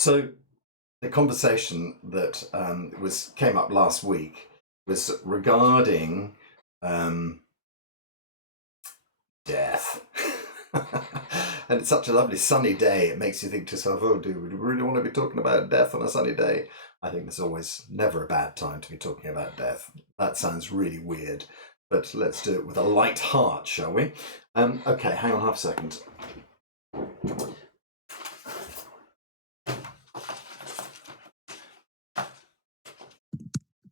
So the conversation that came up last week was regarding um, death. And it's such a lovely sunny day. It makes you think to yourself, oh, do we really want to be talking about death on a sunny day? I think there's always never a bad time to be talking about death. That sounds really weird, but let's do it with a light heart, shall we? Okay, hang on half a second.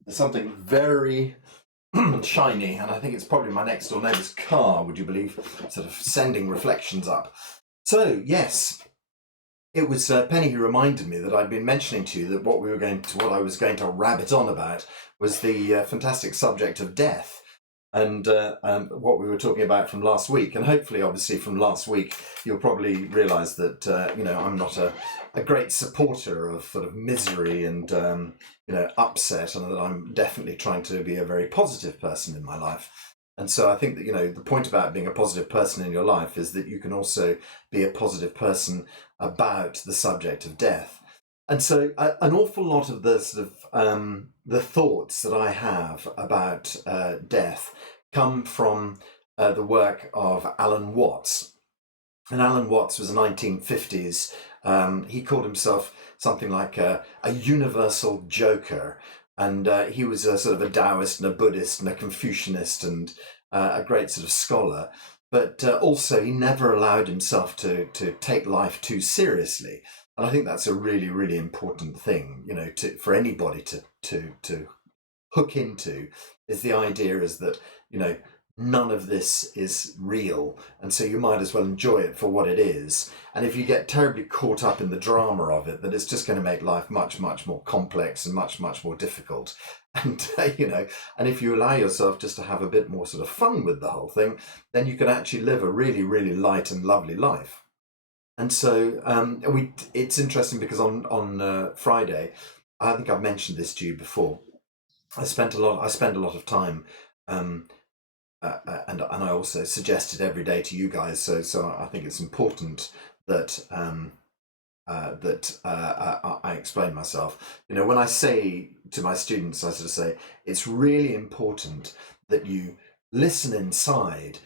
There's something very shiny, and I think it's probably my next door neighbour's car, would you believe, sort of sending reflections up. So, yes, it was Penny who reminded me that I'd been mentioning to you that what I was going to rabbit on about was the fantastic subject of death. And what we were talking about from last week, and hopefully, obviously, from last week, you'll probably realise that I'm not a great supporter of sort of misery and upset, and that I'm definitely trying to be a very positive person in my life. And so I think that the point about being a positive person in your life is that you can also be a positive person about the subject of death. And so an awful lot of the sort of the thoughts that I have about death come from the work of Alan Watts. And Alan Watts was a 1950s. He called himself something like a universal joker. And he was a sort of a Taoist and a Buddhist and a Confucianist and a great sort of scholar. But also he never allowed himself to take life too seriously. And I think that's a really, really important thing, for anybody to hook into, is the idea is that, none of this is real. And so you might as well enjoy it for what it is. And if you get terribly caught up in the drama of it, that it's just going to make life much, much more complex and much, much more difficult. And, and if you allow yourself just to have a bit more sort of fun with the whole thing, then you can actually live a really, really light and lovely life. And so it's interesting because on Friday, I think I've mentioned this to you before. I spend a lot of time, and I also suggest it every day to you guys. So I think it's important that I explain myself. When I say to my students, I sort of say it's really important that you listen inside.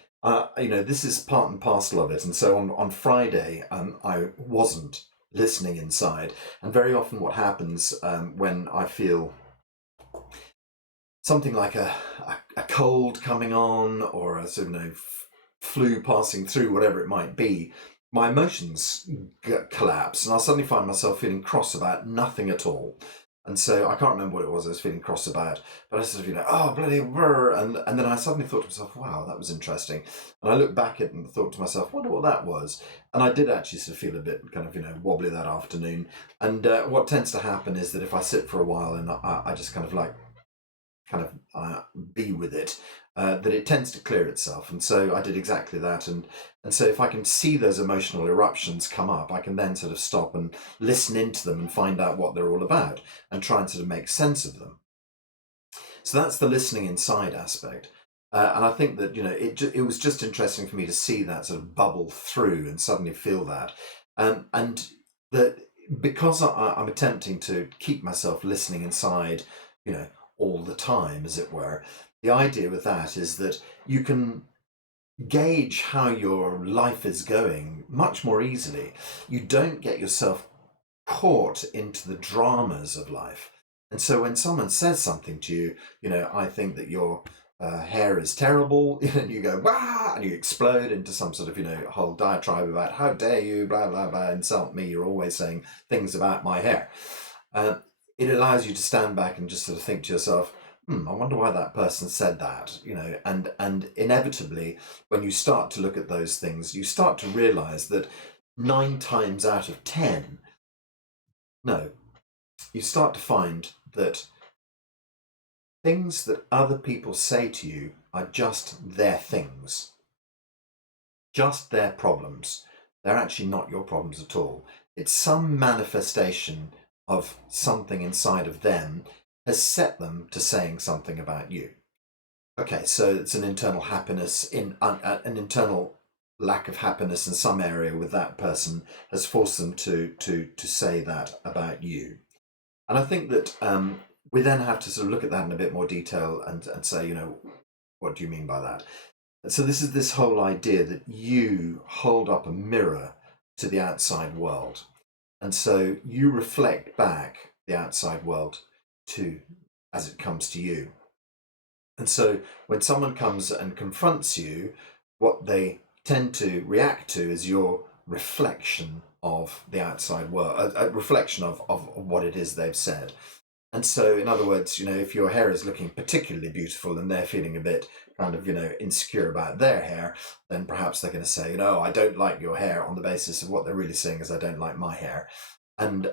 This is part and parcel of it. And so on Friday, I wasn't listening inside. And very often what happens when I feel something like a cold coming on, or a sort of flu passing through, whatever it might be, my emotions collapse and I'll suddenly find myself feeling cross about nothing at all. And so I can't remember what it was I was feeling cross about, but I sort of, oh, bloody brr, and then I suddenly thought to myself, wow, that was interesting. And I looked back at it and thought to myself, wonder what that was. And I did actually sort of feel a bit kind of, wobbly that afternoon. And what tends to happen is that if I sit for a while and I just kind of be with it, that it tends to clear itself. And so I did exactly that. And so if I can see those emotional eruptions come up, I can then sort of stop and listen into them and find out what they're all about and try and sort of make sense of them. So that's the listening inside aspect. And I think that, it was just interesting for me to see that sort of bubble through and suddenly feel that. And that because I'm attempting to keep myself listening inside, all the time, as it were, the idea with that is that you can gauge how your life is going much more easily. You don't get yourself caught into the dramas of life. And so when someone says something to you, I think that your hair is terrible, and you go, wah, and you explode into some sort of, whole diatribe about how dare you, blah, blah, blah, insult me, you're always saying things about my hair. It allows you to stand back and just sort of think to yourself, I wonder why that person said that, and inevitably, when you start to look at those things, you start to realize that 9 times out of 10, you start to find that things that other people say to you are just their things, just their problems. They're actually not your problems at all. It's some manifestation of something inside of them has set them to saying something about you. Okay, so it's an internal happiness, in an internal lack of happiness in some area with that person has forced them to say that about you. And I think that we then have to sort of look at that in a bit more detail and say, what do you mean by that? So this is this whole idea that you hold up a mirror to the outside world. And so you reflect back the outside world to as it comes to you. And so when someone comes and confronts you, what they tend to react to is your reflection of the outside world, a reflection of what it is they've said. And so, in other words, if your hair is looking particularly beautiful and they're feeling a bit kind of, insecure about their hair, then perhaps they're going to say, I don't like your hair, on the basis of what they're really saying is I don't like my hair. And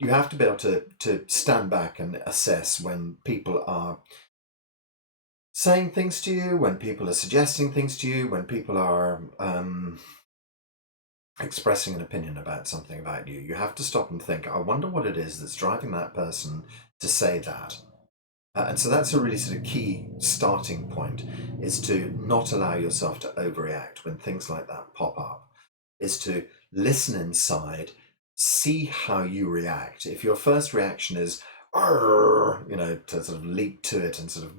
you have to be able to stand back and assess when people are saying things to you, when people are suggesting things to you, when people are expressing an opinion about something about you. You have to stop and think, I wonder what it is that's driving that person to say that. And so that's a really sort of key starting point, is to not allow yourself to overreact when things like that pop up, is to listen inside, see how you react. If your first reaction is, to sort of leap to it and sort of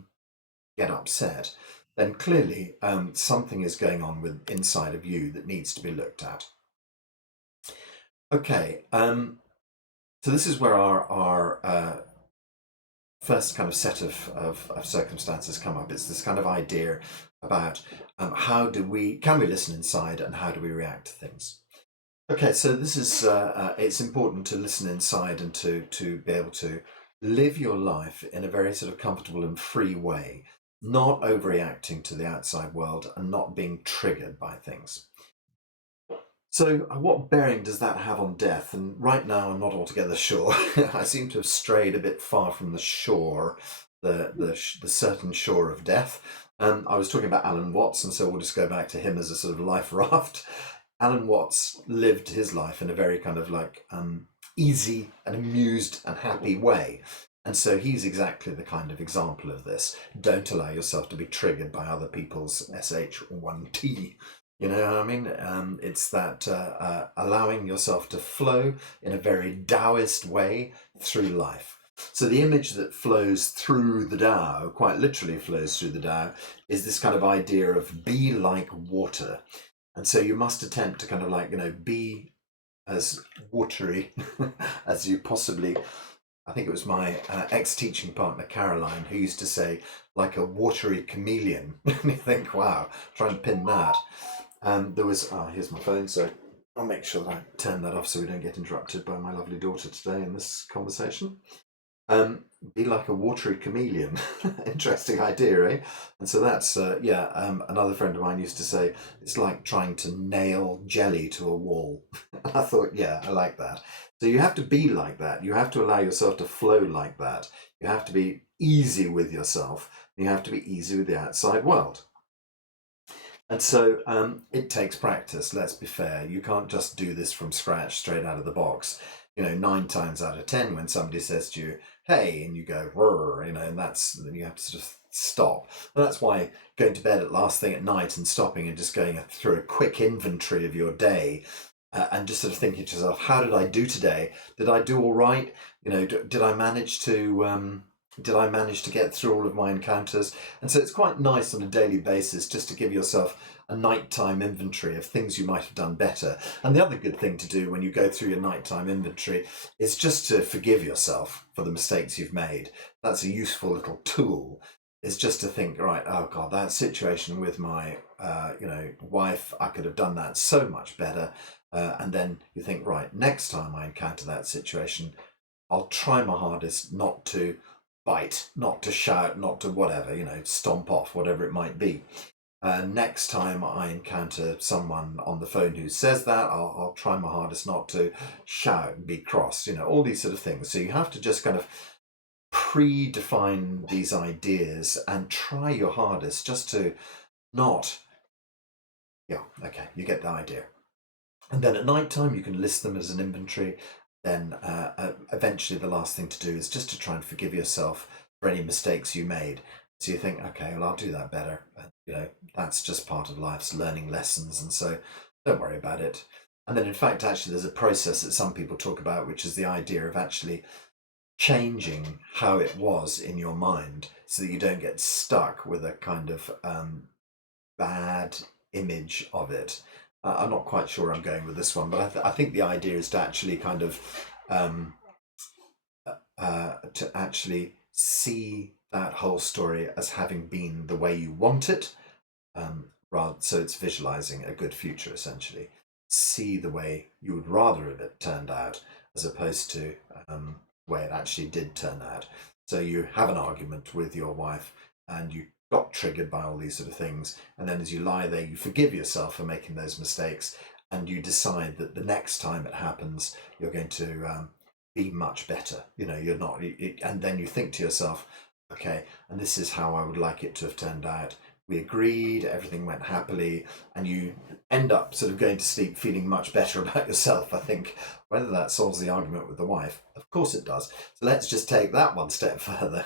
get upset, then clearly something is going on with inside of you that needs to be looked at. Okay, so this is where our first kind of set of circumstances come up. It's this kind of idea about can we listen inside and how do we react to things. Okay, so this is it's important to listen inside and to be able to live your life in a very sort of comfortable and free way, not overreacting to the outside world and not being triggered by things. So what bearing does that have on death? And right now I'm not altogether sure. I seem to have strayed a bit far from the shore, the certain shore of death. I was talking about Alan Watts, and so we'll just go back to him as a sort of life raft. Alan Watts lived his life in a very kind of like easy and amused and happy way. And so he's exactly the kind of example of this. Don't allow yourself to be triggered by other people's SH1T. You know what I mean? It's that allowing yourself to flow in a very Taoist way through life. So the image that flows through the Tao, quite literally flows through the Tao, is this kind of idea of be like water. And so you must attempt to kind of like, be as watery as you possibly. I think it was my ex-teaching partner, Caroline, who used to say, like a watery chameleon. And you think, wow, try and pin that. There was, here's my phone, so I'll make sure that I turn that off so we don't get interrupted by my lovely daughter today in this conversation. Be like a watery chameleon. Interesting idea, eh? And so that's, another friend of mine used to say, it's like trying to nail jelly to a wall. I thought, yeah, I like that. So you have to be like that. You have to allow yourself to flow like that. You have to be easy with yourself. You have to be easy with the outside world. And so it takes practice, let's be fair. You can't just do this from scratch, straight out of the box. 9 times out of 10, when somebody says to you, hey, and you go, and then you have to sort of stop. And that's why going to bed at last thing at night and stopping and just going through a quick inventory of your day and just sort of thinking to yourself, how did I do today? Did I do all right? Did I manage to get through all of my encounters? And so it's quite nice on a daily basis just to give yourself a nighttime inventory of things you might have done better. And the other good thing to do when you go through your nighttime inventory is just to forgive yourself for the mistakes you've made. That's a useful little tool. Is just to think, right, oh God, that situation with my wife, I could have done that so much better. And then you think, right, next time I encounter that situation, I'll try my hardest not to bite, not to shout, not to whatever, stomp off, whatever it might be. Next time I encounter someone on the phone who says that, I'll try my hardest not to shout and be cross, all these sort of things. So you have to just kind of predefine these ideas and try your hardest just to not, you get the idea. And then at night time, you can list them as an inventory. Then eventually the last thing to do is just to try and forgive yourself for any mistakes you made. So you think, okay, well, I'll do that better. And, that's just part of life's learning lessons. And so don't worry about it. And then, in fact, actually, there's a process that some people talk about, which is the idea of actually changing how it was in your mind so that you don't get stuck with a kind of bad image of it. I'm not quite sure I'm going with this one, but I think the idea is to actually kind of um, to actually see that whole story as having been the way you want it, rather so it's visualizing a good future essentially. See the way you would rather have it turned out, as opposed to the way it actually did turn out. So you have an argument with your wife, and you got triggered by all these sort of things, and then as you lie there, you forgive yourself for making those mistakes, and you decide that the next time it happens, you're going to be much better. You're not, and then you think to yourself, okay, and this is how I would like it to have turned out. We agreed, everything went happily, and you end up sort of going to sleep feeling much better about yourself, I think. Whether that solves the argument with the wife, of course it does. So let's just take that one step further.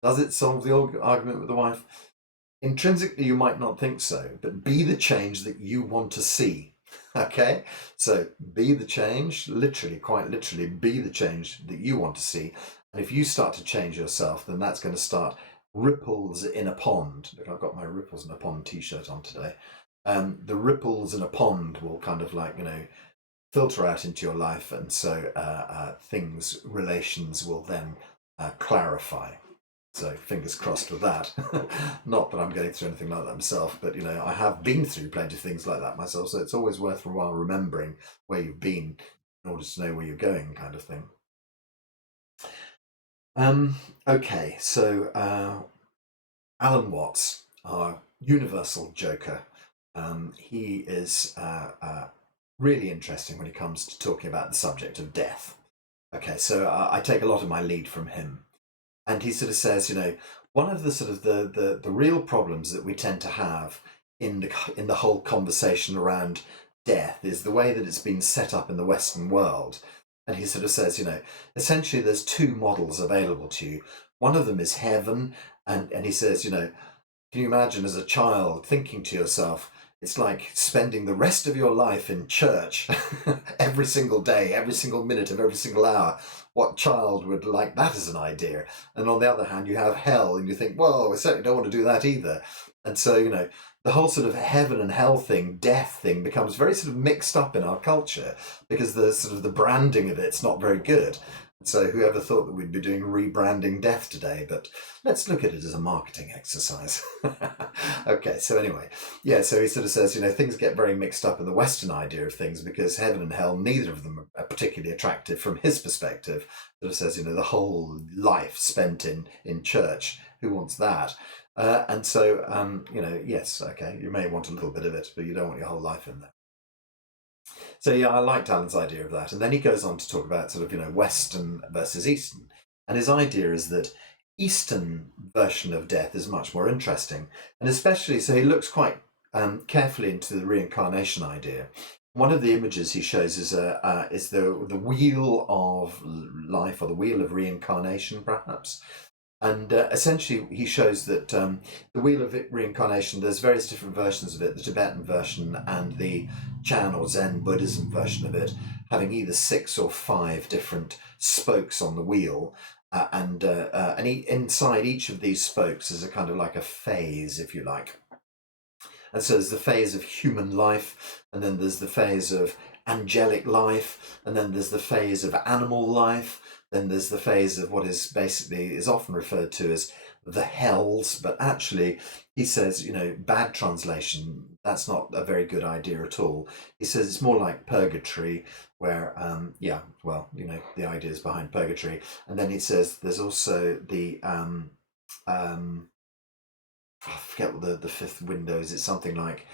Does it solve the argument with the wife? Intrinsically, you might not think so, but be the change that you want to see. Okay, so be the change, literally, quite literally, be the change that you want to see. And if you start to change yourself, then that's going to start ripples in a pond. Look, I've got my ripples in a pond t-shirt on today. The ripples in a pond will kind of like, filter out into your life. And so relations will then clarify. So fingers crossed with that. Not that I'm going through anything like that myself, but I have been through plenty of things like that myself. So it's always worthwhile remembering where you've been in order to know where you're going, kind of thing. Okay, so Alan Watts, our universal joker, he is really interesting when it comes to talking about the subject of death. Okay, so I take a lot of my lead from him, and he sort of says, one of the sort of the real problems that we tend to have in the whole conversation around death is the way that it's been set up in the Western world. And he sort of says, essentially there's two models available to you. One of them is heaven, and he says, can you imagine as a child thinking to yourself, it's like spending the rest of your life in church every single day, every single minute of every single hour. What child would like that as an idea? And on the other hand, you have hell, and you think, well, I certainly don't want to do that either. And so, the whole sort of heaven and hell thing, death thing, becomes very sort of mixed up in our culture because the sort of the branding of it's not very good. So whoever thought that we'd be doing rebranding death today, but let's look at it as a marketing exercise. Okay, so anyway, yeah, so he sort of says, things get very mixed up in the Western idea of things because heaven and hell, neither of them are particularly attractive from his perspective. Sort of says, the whole life spent in church, who wants that? And so, yes, okay, you may want a little bit of it, but you don't want your whole life in there. So yeah, I liked Alan's idea of that. And then he goes on to talk about sort of, Western versus Eastern. And his idea is that Eastern version of death is much more interesting. And especially, so he looks quite carefully into the reincarnation idea. One of the images he shows is the wheel of life, or the wheel of reincarnation, perhaps. And essentially, he shows that the Wheel of Reincarnation, there's various different versions of it, the Tibetan version and the Chan or Zen Buddhism version of it, having either 6 or 5 different spokes on the wheel. Inside each of these spokes is a kind of like a phase, if you like. And so there's the phase of human life, and then there's the phase of angelic life, and then there's the phase of animal life, then there's the phase of what is often referred to as the hells, but actually he says, bad translation, that's not a very good idea at all. He says it's more like purgatory, where, the ideas behind purgatory. And then he says there's also the, I forget what the fifth window is. It's something like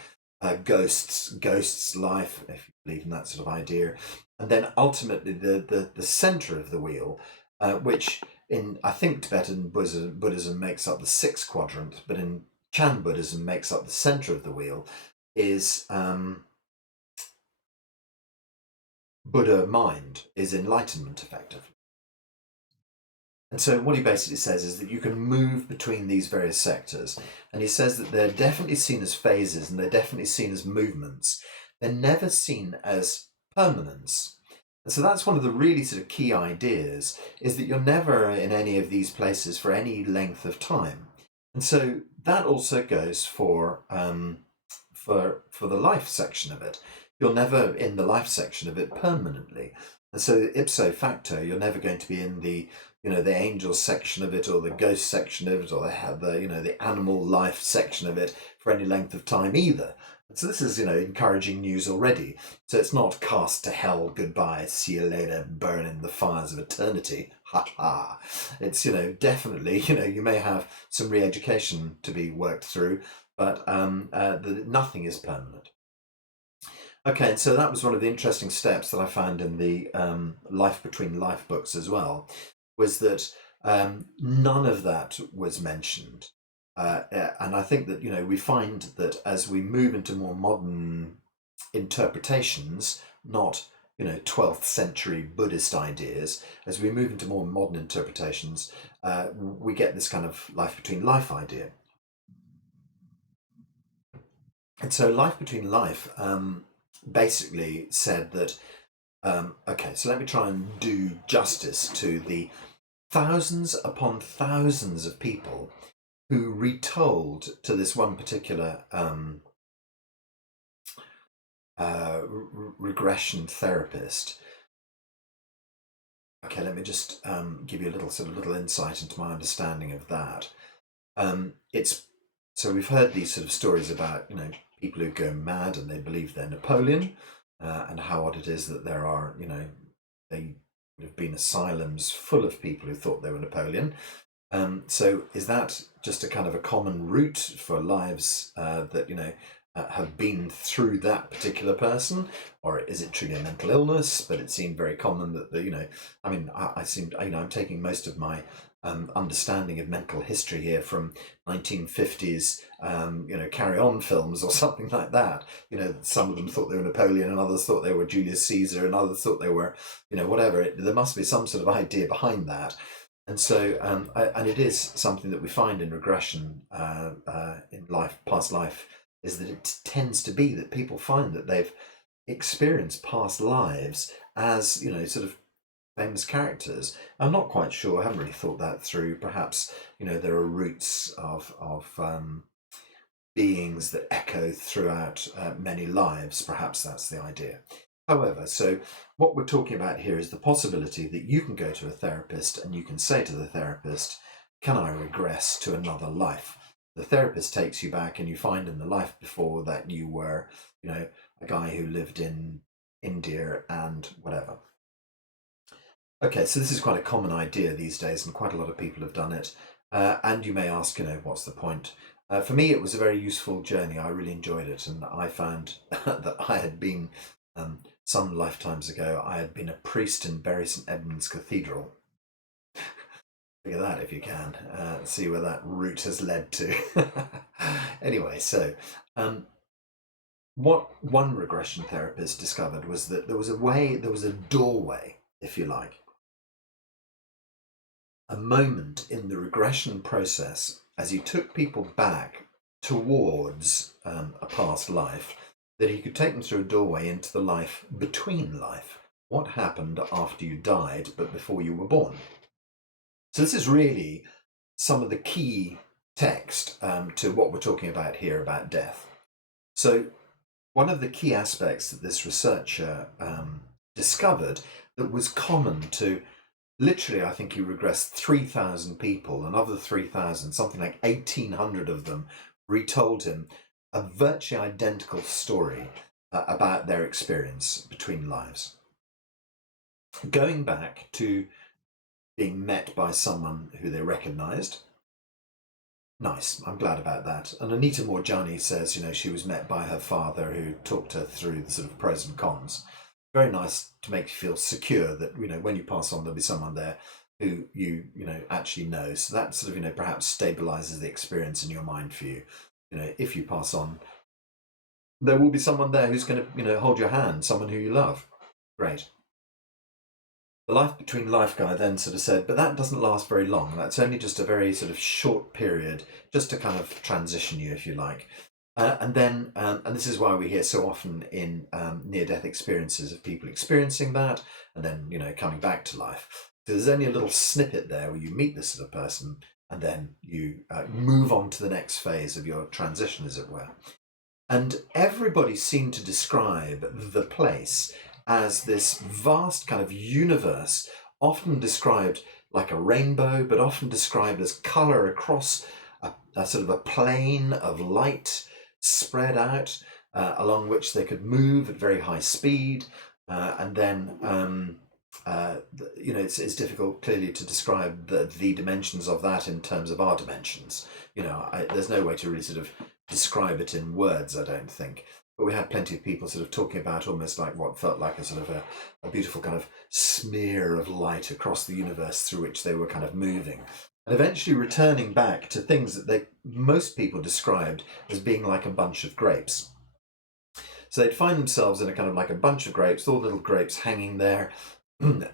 ghost's life, if you believe in that sort of idea. And then ultimately the center of the wheel, which in, I think, Tibetan Buddhism makes up the 6th quadrant, but in Chan Buddhism makes up the center of the wheel, is Buddha mind, is enlightenment, effectively. And so what he basically says is that you can move between these various sectors. And he says that they're definitely seen as phases and they're definitely seen as movements. They're never seen as permanence. And so that's one of the really sort of key ideas, is that you're never in any of these places for any length of time. And so that also goes for the life section of it. You're never in the life section of it permanently. And so ipso facto, you're never going to be in the the angel section of it, or the ghost section of it, or the animal life section of it for any length of time either. So this is encouraging news already. So it's not cast to hell, goodbye, see you later, burn in the fires of eternity. Ha ha. It's definitely you may have some re-education to be worked through, but nothing is permanent. Okay, and so that was one of the interesting steps that I found in the Life Between Life books as well, was that none of that was mentioned. And I think that, we find that as we move into more modern interpretations, not, 12th century Buddhist ideas, as we move into more modern interpretations, we get this kind of life between life idea. And so life between life basically said that, okay, so let me try and do justice to the thousands upon thousands of people who retold to this one particular regression therapist. Okay, let me just give you a little insight into my understanding of that. It's so we've heard these sort of stories about people who go mad and they believe they're Napoleon, and how odd it is that there are they would have been asylums full of people who thought they were Napoleon. So is that just a kind of a common route for lives that have been through that particular person, or is it truly a mental illness? But it seemed very common that I'm taking most of my understanding of mental history here from 1950s Carry On films or something like that. Some of them thought they were Napoleon and others thought they were Julius Caesar and others thought they were whatever. There must be some sort of idea behind that. And so, and it is something that we find in regression in past life, is that it tends to be that people find that they've experienced past lives as, sort of famous characters. I'm not quite sure. I haven't really thought that through. Perhaps, there are roots of beings that echo throughout many lives. Perhaps that's the idea. However, so what we're talking about here is the possibility that you can go to a therapist and you can say to the therapist, can I regress to another life? The therapist takes you back and you find in the life before that you were, a guy who lived in India and whatever. Okay, so this is quite a common idea these days and quite a lot of people have done it. And you may ask, what's the point? For me, it was a very useful journey. I really enjoyed it, and I found that I had been some lifetimes ago, I had been a priest in Bury St Edmunds Cathedral. Figure that if you can. See where that route has led to. Anyway, so what one regression therapist discovered was that there was a doorway, if you like, a moment in the regression process as he took people back towards a past life, that he could take them through a doorway into the life between life. What happened after you died but before you were born? So this is really some of the key text to what we're talking about here about death. So one of the key aspects that this researcher discovered that was common to literally, I think he regressed 3,000 people, and of the 3,000, something like 1,800 of them retold him a virtually identical story about their experience between lives. Going back to being met by someone who they recognised. Nice, I'm glad about that. And Anita Morjani says, she was met by her father who talked her through the sort of pros and cons. Very nice to make you feel secure that, when you pass on, there'll be someone there who you actually know. So that sort of, perhaps stabilizes the experience in your mind for you. If you pass on, there will be someone there who's going to, hold your hand, someone who you love. Great. The Life Between Life guy then sort of said, but that doesn't last very long. That's only just a very sort of short period, just to kind of transition you, if you like. And then, and this is why we hear so often in near-death experiences of people experiencing that, and then, you know, coming back to life. So there's only a little snippet there where you meet this sort of person, and then you move on to the next phase of your transition, as it were. And everybody seemed to describe the place as this vast kind of universe, often described like a rainbow, but often described as colour across a sort of a plane of light spread out, along which they could move at very high speed. And then, you know, it's difficult clearly to describe the dimensions of that in terms of our dimensions. You know, there's no way to really sort of describe it in words, I don't think. But we had plenty of people sort of talking about almost like what felt like a sort of a beautiful kind of smear of light across the universe through which they were kind of moving. And eventually returning back to things that most people described as being like a bunch of grapes. So they'd find themselves in a kind of like a bunch of grapes, all little grapes hanging there,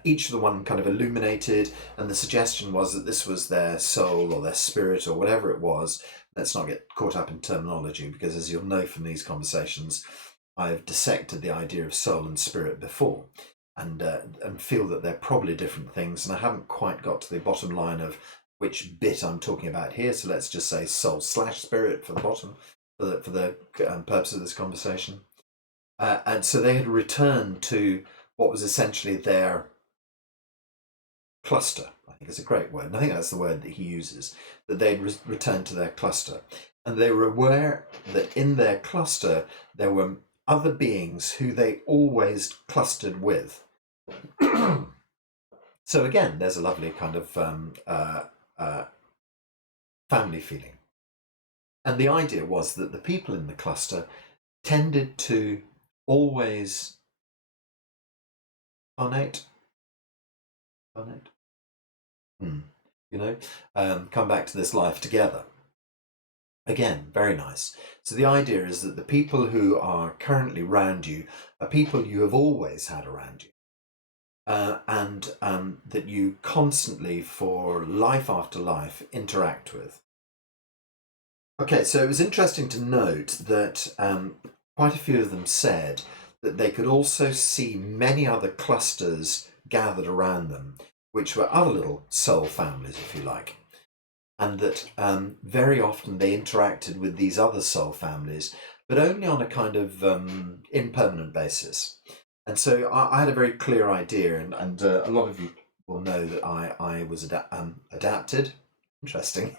each of the one kind of illuminated, and the suggestion was that this was their soul or their spirit or whatever it was. Let's not get caught up in terminology, because as you'll know from these conversations, I've dissected the idea of soul and spirit before, and feel that they're probably different things, and I haven't quite got to the bottom line of which bit I'm talking about here. So let's just say soul / spirit for the bottom, for the purpose of this conversation. And so they had returned to what was essentially their cluster. I think it's a great word, and I think that's the word that he uses, that they'd returned to their cluster. And they were aware that in their cluster there were other beings who they always clustered with. So again, there's a lovely kind of family feeling. And the idea was that the people in the cluster tended to always donate, you know, come back to this life together. Again, very nice. So the idea is that the people who are currently around you are people you have always had around you. And that you constantly, for life after life, interact with. Okay, so it was interesting to note that quite a few of them said that they could also see many other clusters gathered around them, which were other little soul families, if you like. And that very often they interacted with these other soul families, but only on a kind of impermanent basis. And so I had a very clear idea, and a lot of you will know that I was adapted. Interesting.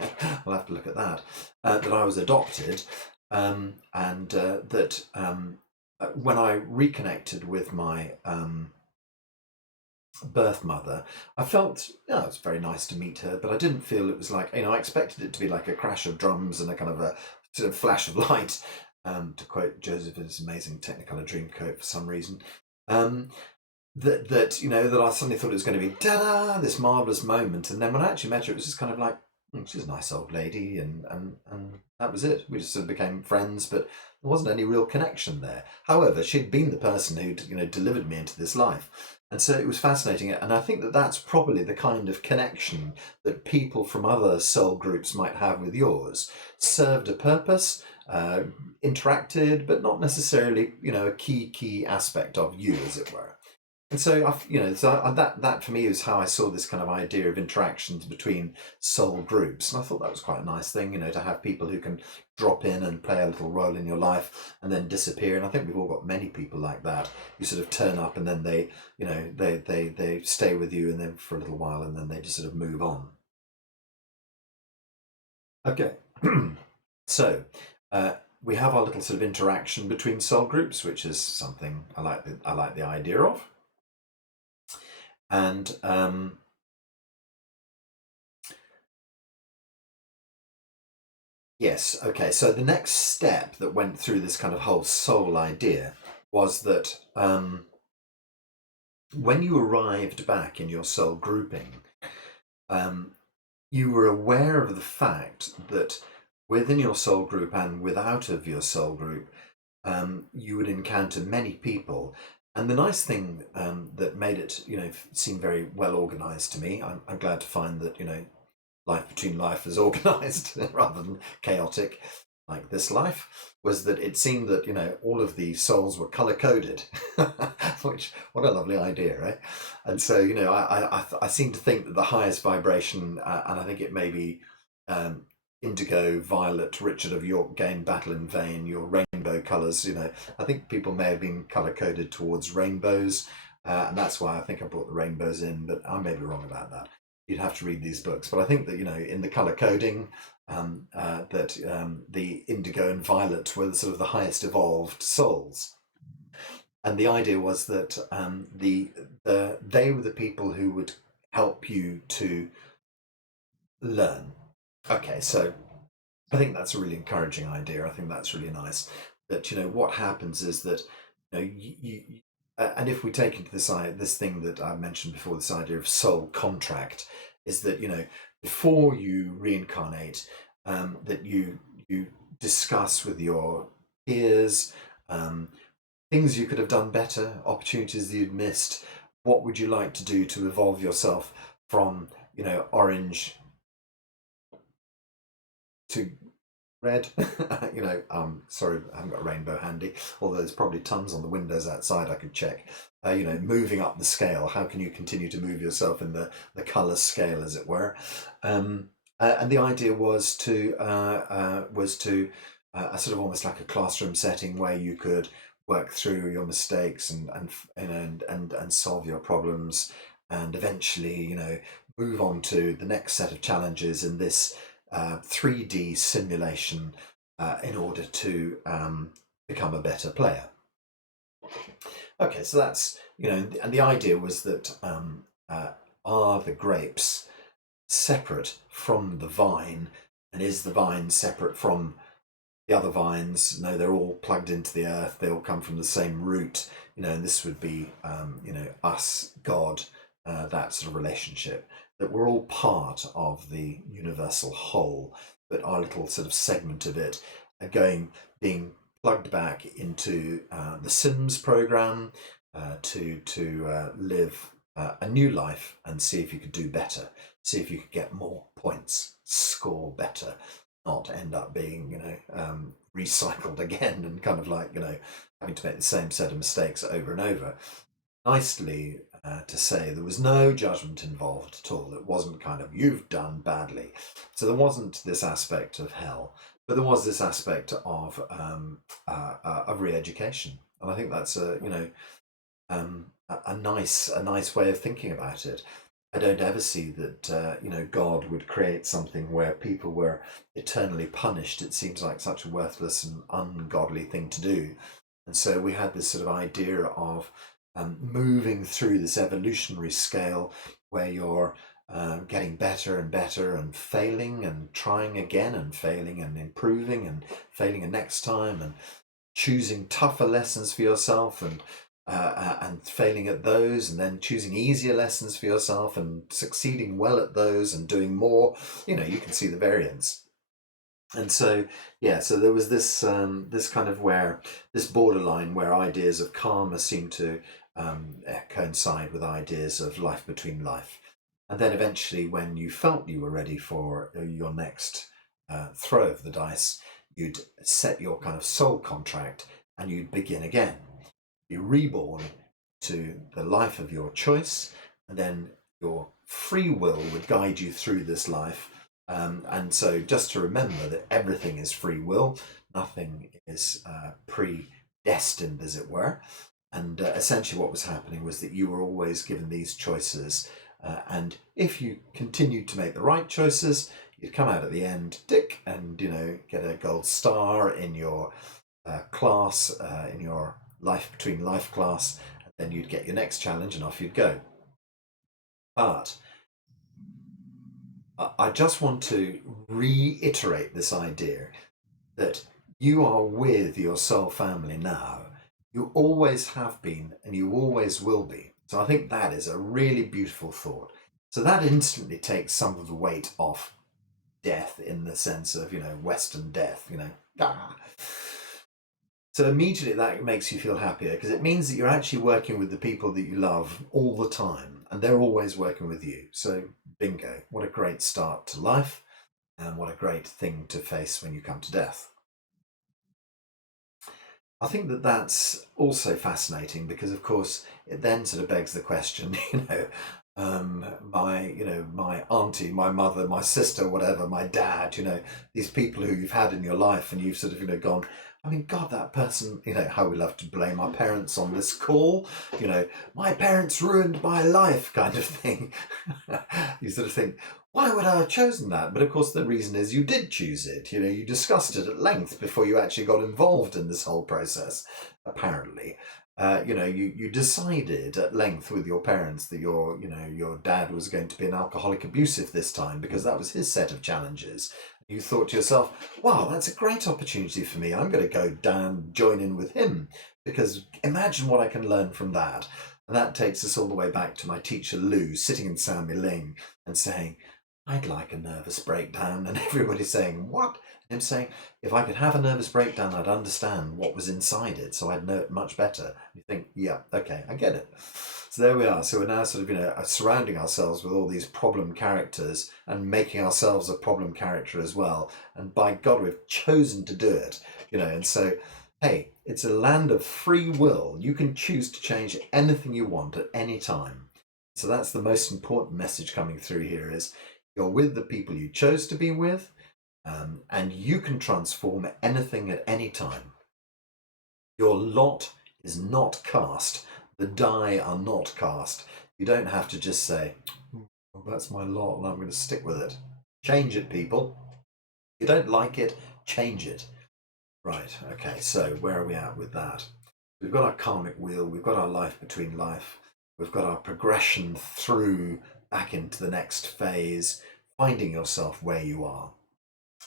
I'll have to look at that. That I was adopted, and that when I reconnected with my birth mother, I felt, it was very nice to meet her, but I didn't feel it was like, I expected it to be like a crash of drums and a kind of a sort of flash of light, to quote Joseph in his amazing Technicolor Dreamcoat for some reason. That I suddenly thought it was going to be ta-da, this marvelous moment, and then when I actually met her, it was just kind of like, she's a nice old lady, and that was it. We just sort of became friends, but there wasn't any real connection there. However, she'd been the person who'd delivered me into this life, and so it was fascinating. And I think that that's probably the kind of connection that people from other soul groups might have with yours. Served a purpose, interacted, but not necessarily a key aspect of you, as it were. And so that for me is how I saw this kind of idea of interactions between soul groups, and I thought that was quite a nice thing, to have people who can drop in and play a little role in your life and then disappear. And I think we've all got many people like that who sort of turn up and then they stay with you and then for a little while and then they just sort of move on. Okay, so we have our little sort of interaction between soul groups, which is something I like the idea of. And yes, okay, so the next step that went through this kind of whole soul idea was that when you arrived back in your soul grouping, you were aware of the fact that within your soul group and without of your soul group, you would encounter many people, And the nice thing that made it, seem very well organized to me, I'm glad to find that, life between life is organized rather than chaotic like this life, was that it seemed that, all of the souls were color coded, which, what a lovely idea, right? And so, I seem to think that the highest vibration, and I think it may be um, indigo, violet, Richard of York, gain battle in vain, your rainbow colors, I think people may have been color coded towards rainbows. And that's why I think I brought the rainbows in, but I may be wrong about that. You'd have to read these books. But I think that, in the color coding, that the indigo and violet were the sort of the highest evolved souls. And the idea was that they were the people who would help you to learn. Okay, so I think that's a really encouraging idea. I think that's really nice. That what happens is that and if we take into this thing that I mentioned before, this idea of soul contract, is that before you reincarnate, that you discuss with your peers things you could have done better, opportunities that you'd missed. What would you like to do to evolve yourself from orange to red? Sorry, I haven't got a rainbow handy, although there's probably tons on the windows outside I could check. Moving up the scale, how can you continue to move yourself in the colour scale, as it were? And the idea was to a sort of almost like a classroom setting where you could work through your mistakes and solve your problems, and eventually move on to the next set of challenges in this 3D simulation in order to become a better player. Okay, so that's, and the idea was that are the grapes separate from the vine, and is the vine separate from the other vines? No, they're all plugged into the earth, they all come from the same root, and this would be, us, God, that sort of relationship, that we're all part of the universal whole, but our little sort of segment of it being plugged back into the Sims program to live a new life and see if you could do better, see if you could get more points, score better, not end up being recycled again and kind of like having to make the same set of mistakes over and over. Nicely to say there was no judgment involved at all. It wasn't kind of you've done badly. So there wasn't this aspect of hell, but there was this aspect of re-education, and I think that's a nice way of thinking about it. I don't ever see that God would create something where people were eternally punished. It seems like such a worthless and ungodly thing to do. And so we had this sort of idea of moving through this evolutionary scale where you're getting better and better and failing and trying again and failing and improving and failing a next time and choosing tougher lessons for yourself and failing at those, and then choosing easier lessons for yourself and succeeding well at those and doing more. You can see the variance. And so, yeah, so there was this this kind of this borderline where ideas of karma seem to coincide with ideas of life between life. And then eventually, when you felt you were ready for your next throw of the dice, you'd set your kind of soul contract and you'd begin again. Be reborn to the life of your choice, and then your free will would guide you through this life. And so just to remember that everything is free will, nothing is predestined, as it were. And essentially what was happening was that you were always given these choices. And if you continued to make the right choices, you'd come out at the end, tick, and, get a gold star in your class, in your life between life class, and then you'd get your next challenge and off you'd go. But I just want to reiterate this idea that you are with your soul family now. You always have been and you always will be. So I think that is a really beautiful thought. So that instantly takes some of the weight off death, in the sense of, Western death, ah. So immediately that makes you feel happier because it means that you're actually working with the people that you love all the time and they're always working with you. So bingo, what a great start to life and what a great thing to face when you come to death. I think that that's also fascinating because, of course, it then sort of begs the question, my auntie, my mother, my sister, whatever, my dad, these people who you've had in your life and you've sort of, gone, I mean, God, that person, how we love to blame our parents on this call, my parents ruined my life kind of thing. You sort of think, why would I have chosen that? But of course, the reason is you did choose it. You discussed it at length before you actually got involved in this whole process, apparently. You decided at length with your parents that your dad was going to be an alcoholic abusive this time because that was his set of challenges. You thought to yourself, wow, that's a great opportunity for me. I'm going to go down, join in with him because imagine what I can learn from that. And that takes us all the way back to my teacher Lou sitting in San Ling and saying, I'd like a nervous breakdown. And everybody saying, what? And him saying, if I could have a nervous breakdown, I'd understand what was inside it. So I'd know it much better. You think, yeah, okay, I get it. So there we are. So we're now sort of, surrounding ourselves with all these problem characters and making ourselves a problem character as well. And by God, we've chosen to do it, and so, hey, it's a land of free will. You can choose to change anything you want at any time. So that's the most important message coming through here is you're with the people you chose to be with, and you can transform anything at any time. Your lot is not cast. The die are not cast. You don't have to just say, oh, that's my lot and I'm going to stick with it. Change it, people. You don't like it, change it. Right, okay, so where are we at with that? We've got our karmic wheel, we've got our life between life, we've got our progression through back into the next phase, finding yourself where you are.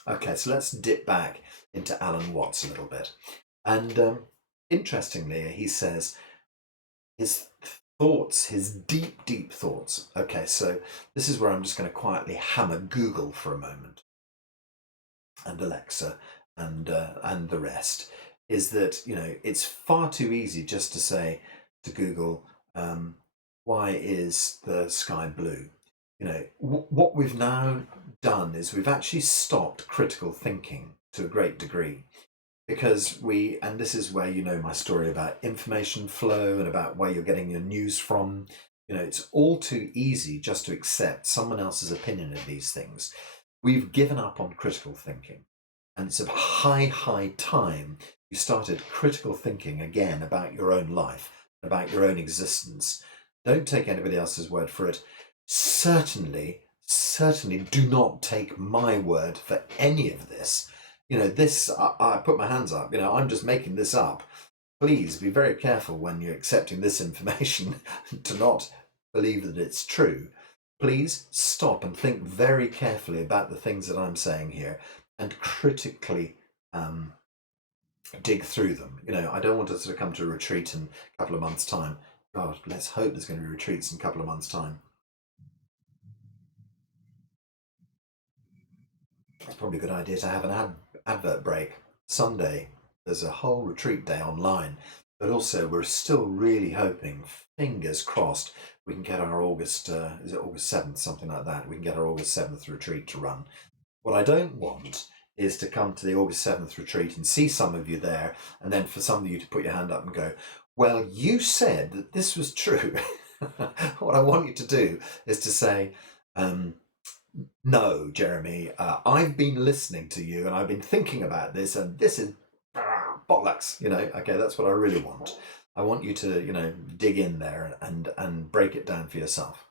Okay, so let's dip back into Alan Watts a little bit. And interestingly, he says his thoughts, his deep, deep thoughts. Okay, so this is where I'm just going to quietly hammer Google for a moment, and Alexa, and the rest. Is that it's far too easy just to say to Google, why is the sky blue? What we've now done is we've actually stopped critical thinking to a great degree because and this is where my story about information flow and about where you're getting your news from. It's all too easy just to accept someone else's opinion of these things. We've given up on critical thinking, and it's a high time you started critical thinking again about your own life, about your own existence. Don't take anybody else's word for it. Certainly do not take my word for any of this. I put my hands up, I'm just making this up. Please be very careful when you're accepting this information to not believe that it's true. Please stop and think very carefully about the things that I'm saying here and critically dig through them. I don't want to sort of come to a retreat in a couple of months' time. God, let's hope there's going to be retreats in a couple of months' time. It's probably a good idea to have an advert break. Sunday, there's a whole retreat day online, but also we're still really hoping, fingers crossed, we can get our August, is it August 7th, something like that, we can get our August 7th retreat to run. What I don't want is to come to the August 7th retreat and see some of you there, and then for some of you to put your hand up and go, well, you said that this was true. What I want you to do is to say, no, Jeremy, I've been listening to you and I've been thinking about this and this is bollocks, okay, that's what I really want. I want you to, dig in there and break it down for yourself.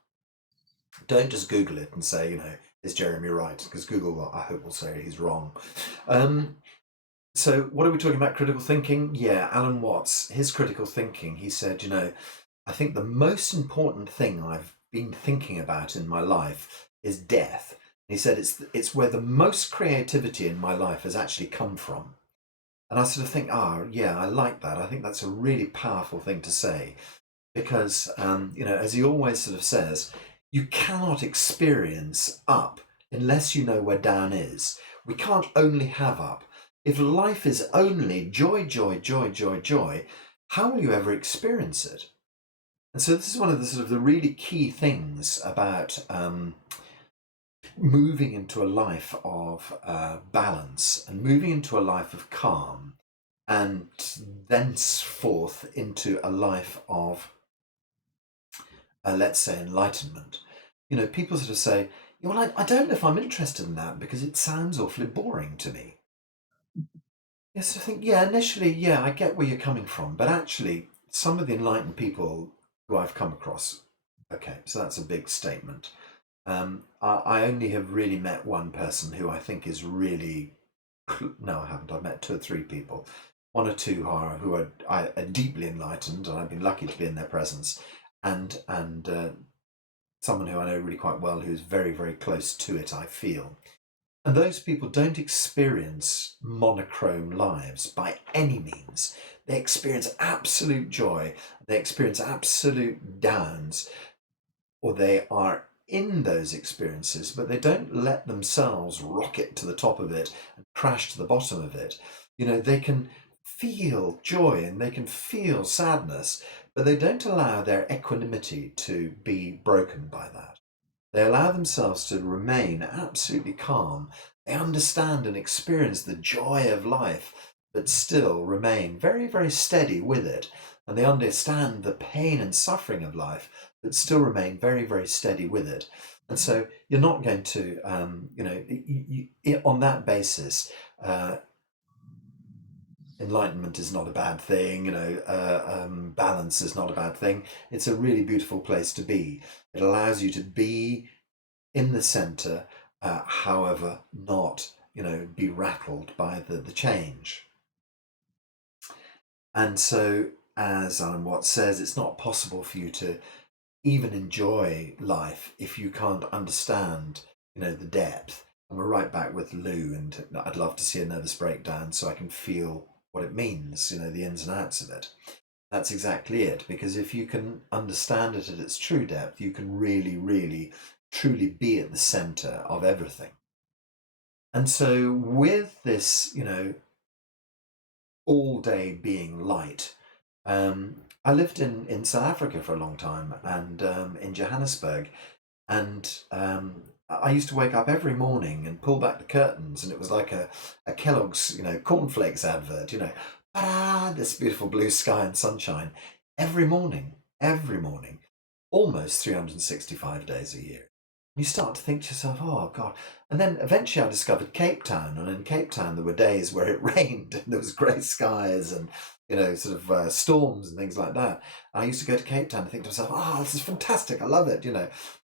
Don't just Google it and say, is Jeremy right? Because Google, I hope, will say he's wrong. So what are we talking about? Critical thinking? Yeah, Alan Watts, his critical thinking, he said, I think the most important thing I've been thinking about in my life is death. And he said it's where the most creativity in my life has actually come from. And I sort of think, yeah, I like that. I think that's a really powerful thing to say because, as he always sort of says, you cannot experience up unless you know where down is. We can't only have up. If life is only joy, joy, joy, joy, joy, how will you ever experience it? And so this is one of the sort of the really key things about moving into a life of balance and moving into a life of calm, and thenceforth into a life of, let's say, enlightenment. People sort of say, well, I don't know if I'm interested in that because it sounds awfully boring to me. Yes, I think, yeah, initially, yeah, I get where you're coming from, but actually, some of the enlightened people who I've come across, okay, so that's a big statement. I only have really met one person who I think is really, no, I haven't. I've met two or three people, one or two are deeply enlightened, and I've been lucky to be in their presence, and someone who I know really quite well who's very, very close to it, I feel. And those people don't experience monochrome lives by any means. They experience absolute joy, they experience absolute downs, or they are in those experiences, but they don't let themselves rocket to the top of it and crash to the bottom of it. They can feel joy and they can feel sadness, but they don't allow their equanimity to be broken by that. They allow themselves to remain absolutely calm. They understand and experience the joy of life, but still remain very, very steady with it. And they understand the pain and suffering of life, but still remain very, very steady with it. And so you're not going to, on that basis, enlightenment is not a bad thing. Balance is not a bad thing. It's a really beautiful place to be. It allows you to be in the center, however, not be rattled by the change. And so, as Alan Watts says, it's not possible for you to even enjoy life if you can't understand, the depth. And we're right back with Lou, and I'd love to see a nervous breakdown so I can feel what it means, the ins and outs of it. That's exactly it, because if you can understand it at its true depth, you can really, really, truly be at the center of everything. And so, with this, all day being light, I lived in South Africa for a long time, and in Johannesburg, and I used to wake up every morning and pull back the curtains, and it was like a Kellogg's, cornflakes advert, this beautiful blue sky and sunshine every morning, almost 365 days a year. You start to think to yourself, oh God. And then eventually I discovered Cape Town, and in Cape Town there were days where it rained and there was grey skies and sort of storms and things like that. And I used to go to Cape Town and think to myself, oh, this is fantastic, I love it,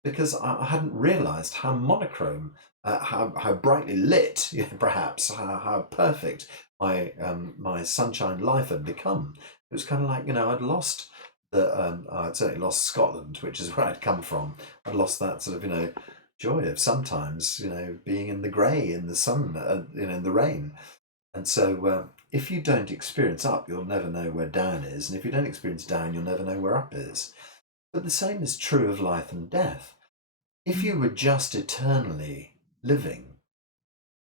because I hadn't realised how monochrome, how brightly lit, perhaps how perfect my sunshine life had become. It was kind of like I'd lost I'd certainly lost Scotland, which is where I'd come from. I'd lost that sort of joy of sometimes being in the grey, in the sun, in the rain. And so if you don't experience up, you'll never know where down is, and if you don't experience down, you'll never know where up is. But the same is true of life and death. If you were just eternally living,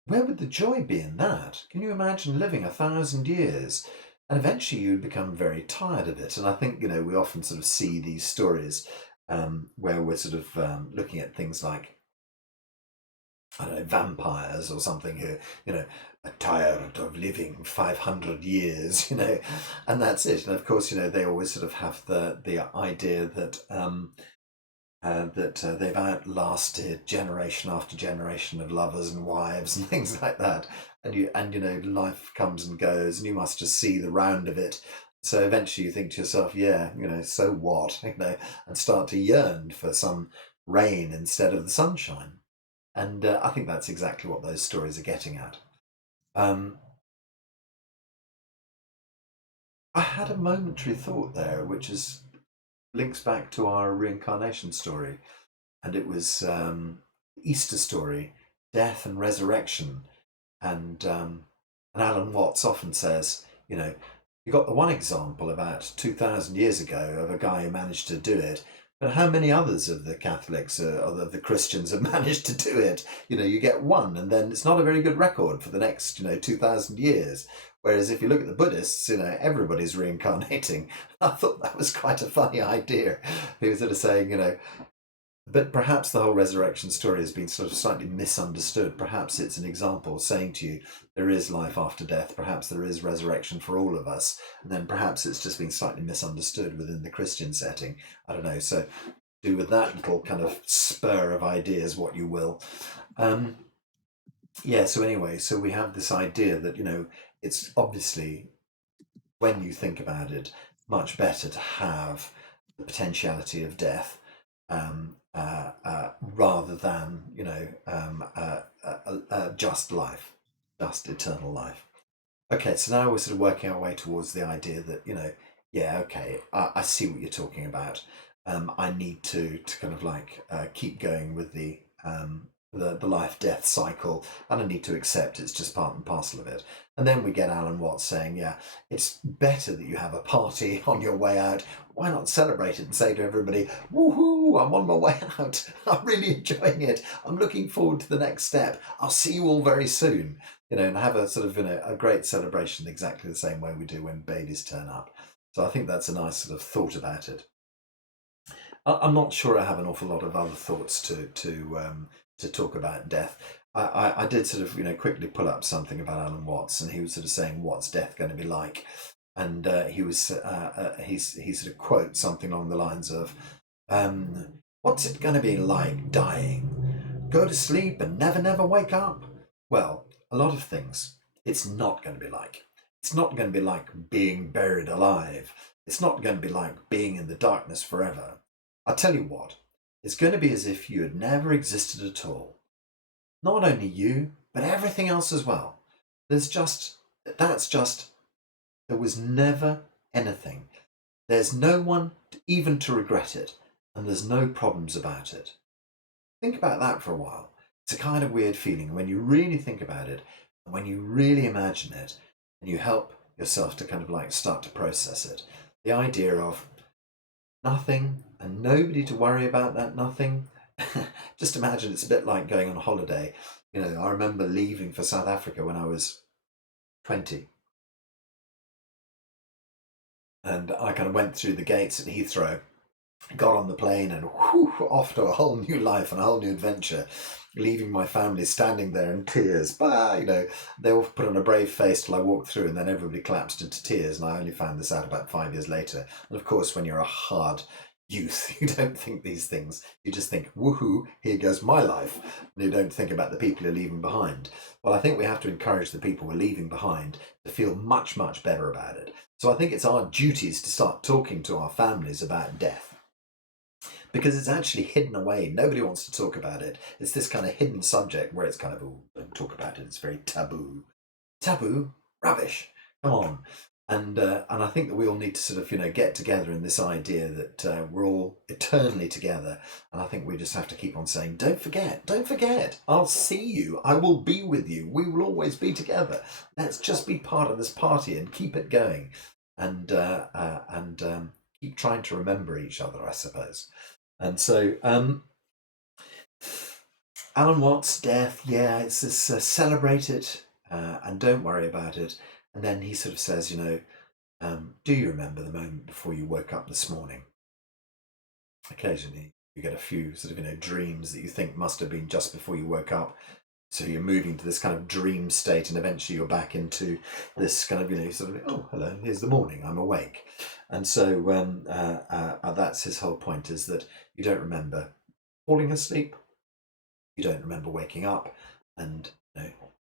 where would the joy be in that? Can you imagine living 1,000 years? And eventually you become very tired of it. And I think, we often sort of see these stories where we're sort of looking at things like, I don't know, vampires or something who, are tired of living 500 years, and that's it. And of course, they always sort of have the idea that they've outlasted generation after generation of lovers and wives and things like that. And life comes and goes, and you must just see the round of it. So eventually, you think to yourself, yeah, so what, and start to yearn for some rain instead of the sunshine. And I think that's exactly what those stories are getting at. I had a momentary thought there, which links back to our reincarnation story, and it was Easter story, death and resurrection, and Alan Watts often says, you got the one example about 2,000 years ago of a guy who managed to do it, But how many others of the Catholics or of the Christians have managed to do it? You get one, and then it's not a very good record for the next 2,000 years. Whereas if you look at the Buddhists, everybody's reincarnating. I thought that was quite a funny idea. He was sort of saying, but perhaps the whole resurrection story has been sort of slightly misunderstood. Perhaps it's an example saying to you there is life after death. Perhaps there is resurrection for all of us. And then perhaps it's just been slightly misunderstood within the Christian setting. I don't know. So do with that little kind of spur of ideas what you will. So anyway, so we have this idea that, it's obviously, when you think about it, much better to have the potentiality of death rather than just life, just eternal life. Okay, so now we're sort of working our way towards the idea that I see what you're talking about. I need to kind of like keep going with the life death cycle, and I need to accept it's just part and parcel of it. And then we get Alan Watts saying, yeah, it's better that you have a party on your way out. Why not celebrate it and say to everybody, woohoo, I'm on my way out. I'm really enjoying it. I'm looking forward to the next step. I'll see you all very soon. And have a sort of a great celebration exactly the same way we do when babies turn up. So I think that's a nice sort of thought about it. I'm not sure I have an awful lot of other thoughts to talk about death. I did sort of quickly pull up something about Alan Watts, and he was sort of saying, what's death going to be like? And he sort of quotes something along the lines of, what's it going to be like dying? Go to sleep and never wake up? Well, a lot of things it's not going to be like. It's not going to be like being buried alive. It's not going to be like being in the darkness forever. I'll tell you what, it's going to be as if you had never existed at all. Not only you, but everything else as well. There was never anything. There's no one even to regret it, and there's no problems about it. Think about that for a while. It's a kind of weird feeling when you really think about it, and when you really imagine it, and you help yourself to kind of like start to process it. The idea of nothing and nobody to worry about that nothing. Just imagine it's a bit like going on holiday. I remember leaving for South Africa when I was 20. And I kind of went through the gates at Heathrow, got on the plane, and off to a whole new life and a whole new adventure, leaving my family standing there in tears. They all put on a brave face till I walked through, and then everybody collapsed into tears, and I only found this out about 5 years later. And of course, when you're a hard youth, you don't think these things. You just think, woohoo, here goes my life. And you don't think about the people you're leaving behind. Well, I think we have to encourage the people we're leaving behind to feel much, much better about it. So I think it's our duties to start talking to our families about death. Because it's actually hidden away. Nobody wants to talk about it. It's this kind of hidden subject where it's kind of, don't talk about it. It's very taboo. Taboo? Rubbish. Come on. And I think that we all need to sort of, get together in this idea that we're all eternally together. And I think we just have to keep on saying, don't forget, I'll see you. I will be with you. We will always be together. Let's just be part of this party and keep it going. And keep trying to remember each other, I suppose. And so, Alan Watts' death, it's this celebrate it and don't worry about it. And then he sort of says, do you remember the moment before you woke up this morning? Occasionally, you get a few sort of, dreams that you think must have been just before you woke up. So you're moving to this kind of dream state, and eventually you're back into this kind of, sort of, oh, hello, here's the morning, I'm awake. And so that's his whole point, is that you don't remember falling asleep, you don't remember waking up, and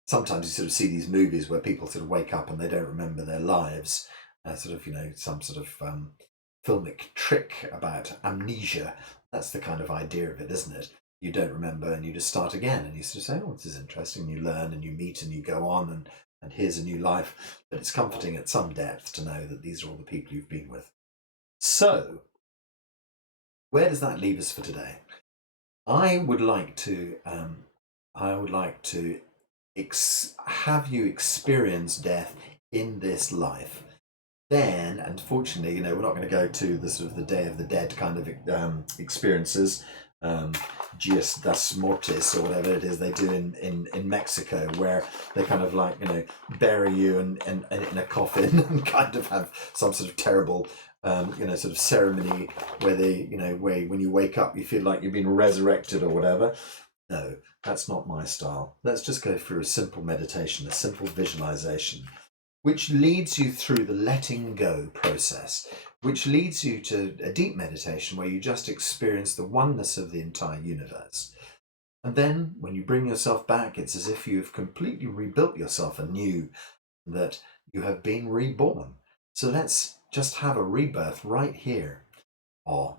sometimes you sort of see these movies where people sort of wake up and they don't remember their lives, some sort of filmic trick about amnesia. That's the kind of idea of it, isn't it? You don't remember and you just start again, and you sort of say, oh, this is interesting. You learn and you meet and you go on, and here's a new life. But it's comforting at some depth to know that these are all the people you've been with. So, where does that leave us for today? I would like to have you experience death in this life. then, unfortunately, we're not going to go to the sort of the Day of the Dead kind of experiences, um, Dias das Mortis or whatever it is they do in Mexico, where they kind of like bury you in a coffin and kind of have some sort of terrible sort of ceremony where where when you wake up you feel like you've been resurrected or whatever. No, that's not my style. Let's just go through a simple meditation, a simple visualization, which leads you through the letting go process, which leads you to a deep meditation where you just experience the oneness of the entire universe. And then when you bring yourself back, it's as if you've completely rebuilt yourself anew, that you have been reborn. So let's just have a rebirth right here. Oh,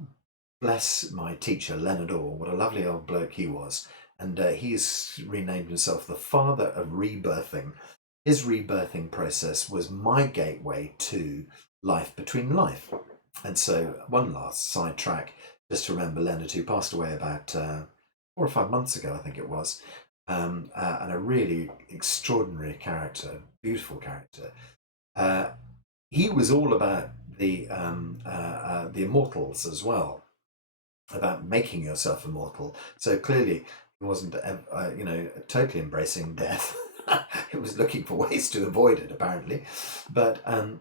bless my teacher, Leonard Orr, what a lovely old bloke he was. And he's renamed himself the father of rebirthing. His rebirthing process was my gateway to life between life. And so, one last sidetrack, just to remember Leonard, who passed away about 4 or 5 months ago, I think it was, and a really extraordinary character, beautiful character. He was all about the immortals as well, about making yourself immortal. So clearly, he wasn't, totally embracing death. He was looking for ways to avoid it, apparently. But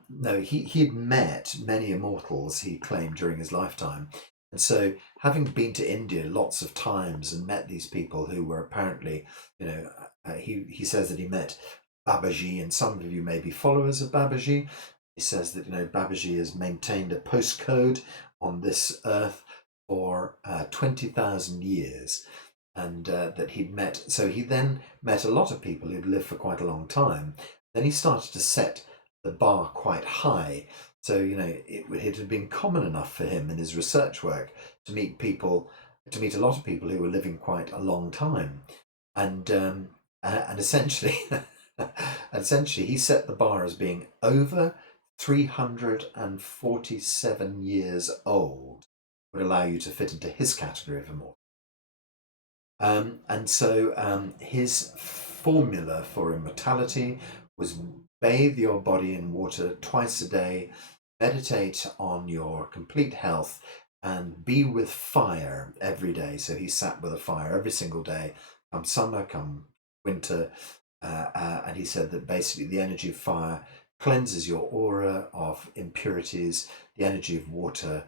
no, he'd met many immortals, he claimed, during his lifetime. And so, having been to India lots of times and met these people who were apparently, he says that he met Babaji, and some of you may be followers of Babaji. He says that Babaji has maintained a postcode on this earth for 20,000 years, and that he'd met. So he then met a lot of people who'd lived for quite a long time. Then he started to set the bar quite high. So it had been common enough for him in his research work to meet a lot of people who were living quite a long time, and essentially, essentially, he set the bar as being over 347 years old would allow you to fit into his category of immortal. And so his formula for immortality was bathe your body in water twice a day, meditate on your complete health, and be with fire every day. So he sat with a fire every single day, come summer, come winter. And he said that basically the energy of fire cleanses your aura of impurities. The energy of water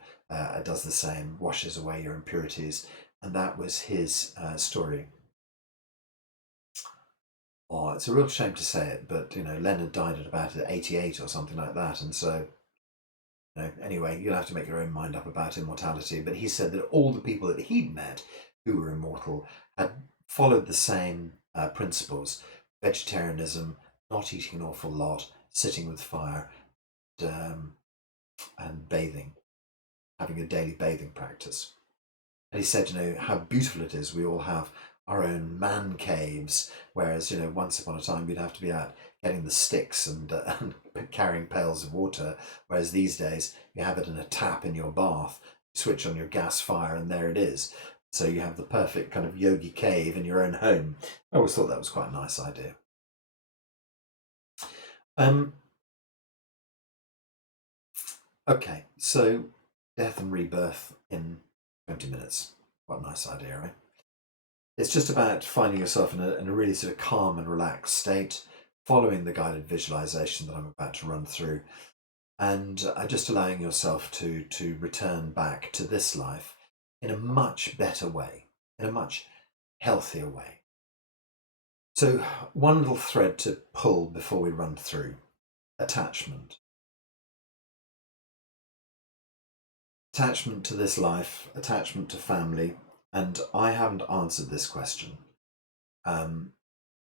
does the same, washes away your impurities. And that was his story. Oh, it's a real shame to say it, but Leonard died at about 88 or something like that, and so anyway, you'll have to make your own mind up about immortality. But he said that all the people that he'd met who were immortal had followed the same principles: vegetarianism, not eating an awful lot, sitting with fire, and bathing, having a daily bathing practice. And he said, how beautiful it is. We all have our own man caves, whereas, once upon a time you'd have to be out getting the sticks and carrying pails of water, whereas these days you have it in a tap in your bath, switch on your gas fire, and there it is. So you have the perfect kind of yogi cave in your own home. I always thought that was quite a nice idea. Okay, so death and rebirth in 20 minutes. What a nice idea, right? It's just about finding yourself in a really sort of calm and relaxed state, following the guided visualization that I'm about to run through, and just allowing yourself to return back to this life in a much better way, in a much healthier way. So, one little thread to pull before we run through: attachment. Attachment to this life, attachment to family, and I haven't answered this question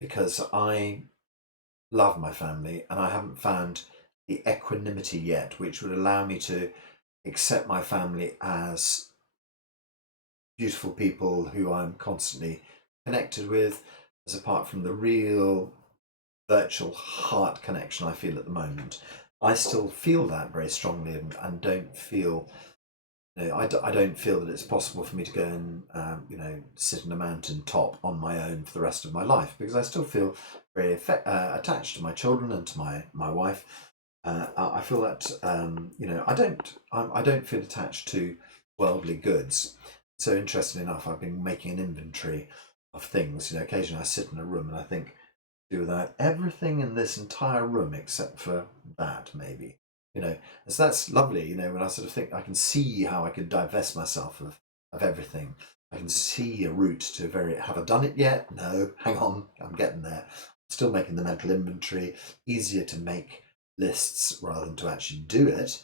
because I love my family and I haven't found the equanimity yet which would allow me to accept my family as beautiful people who I'm constantly connected with, as apart from the real virtual heart connection I feel at the moment. I still feel that very strongly and don't feel I don't feel that it's possible for me to go and sit on a mountain top on my own for the rest of my life, because I still feel very attached to my children and to my wife, I feel that I don't feel attached to worldly goods. So interestingly enough, I've been making an inventory of things. Occasionally I sit in a room and I think, do without everything in this entire room except for that, maybe. So that's lovely. When I sort of think I can see how I could divest myself of everything. I can see a route to have I done it yet? No, hang on, I'm getting there. Still making the mental inventory. Easier to make lists rather than to actually do it.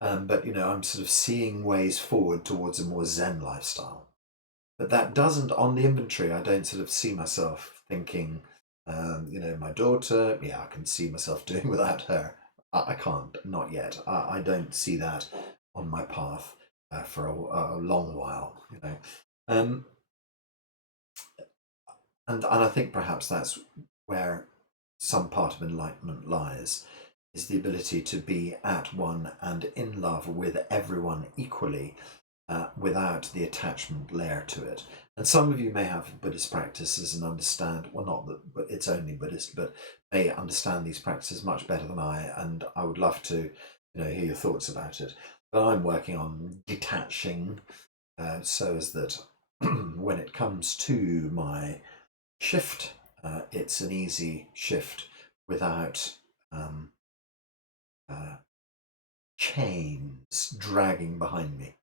But I'm sort of seeing ways forward towards a more Zen lifestyle. But that doesn't, on the inventory, I don't sort of see myself thinking, my daughter, yeah, I can see myself doing without her. I can't, not yet. I don't see that on my path for a long while. Um, and I think perhaps that's where some part of enlightenment lies, is the ability to be at one and in love with everyone equally, without the attachment layer to it. And some of you may have Buddhist practices and understand, well, not that but it's only Buddhist, but may understand these practices much better than I, and I would love to hear your thoughts about it. But I'm working on detaching, so as that when it comes to my shift, it's an easy shift without um, uh, chains dragging behind me.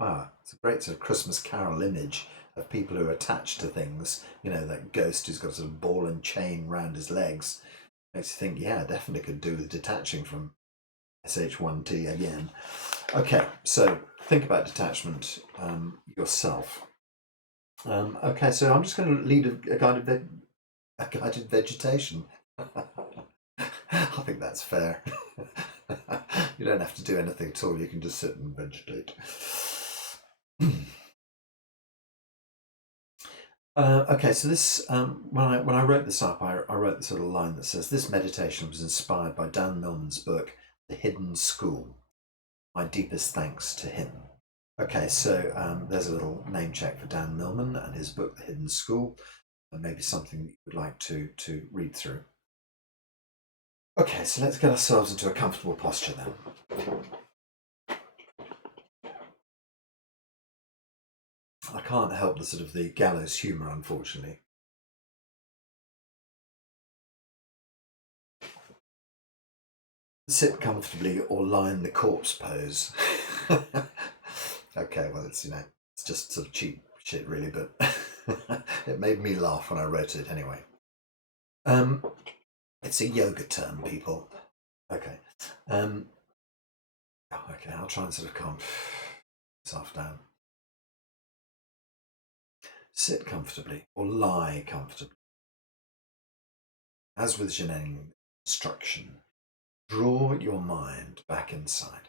Wow, it's a great sort of Christmas Carol image of people who are attached to things. That ghost who's got a sort of ball and chain round his legs. Makes you think, yeah, definitely could do with detaching from SH1T again. Okay, so think about detachment yourself. Okay, so I'm just going to lead a guided vegetation. I think that's fair. You don't have to do anything at all. You can just sit and vegetate. Okay, so this when I wrote this up, I wrote this little line that says, "This meditation was inspired by Dan Millman's book, The Hidden School. My deepest thanks to him." Okay, so there's a little name check for Dan Millman and his book, The Hidden School, and maybe something that you would like to read through. Okay, so let's get ourselves into a comfortable posture then. I can't help the gallows humour, unfortunately. Sit comfortably or lie in the corpse pose. Okay, well, it's just sort of cheap shit, really, but it made me laugh when I wrote it anyway. It's a yoga term, people. Okay. Okay, I'll try and sort of calm myself down. Sit comfortably or lie comfortably. As with Janine instruction, draw your mind back inside.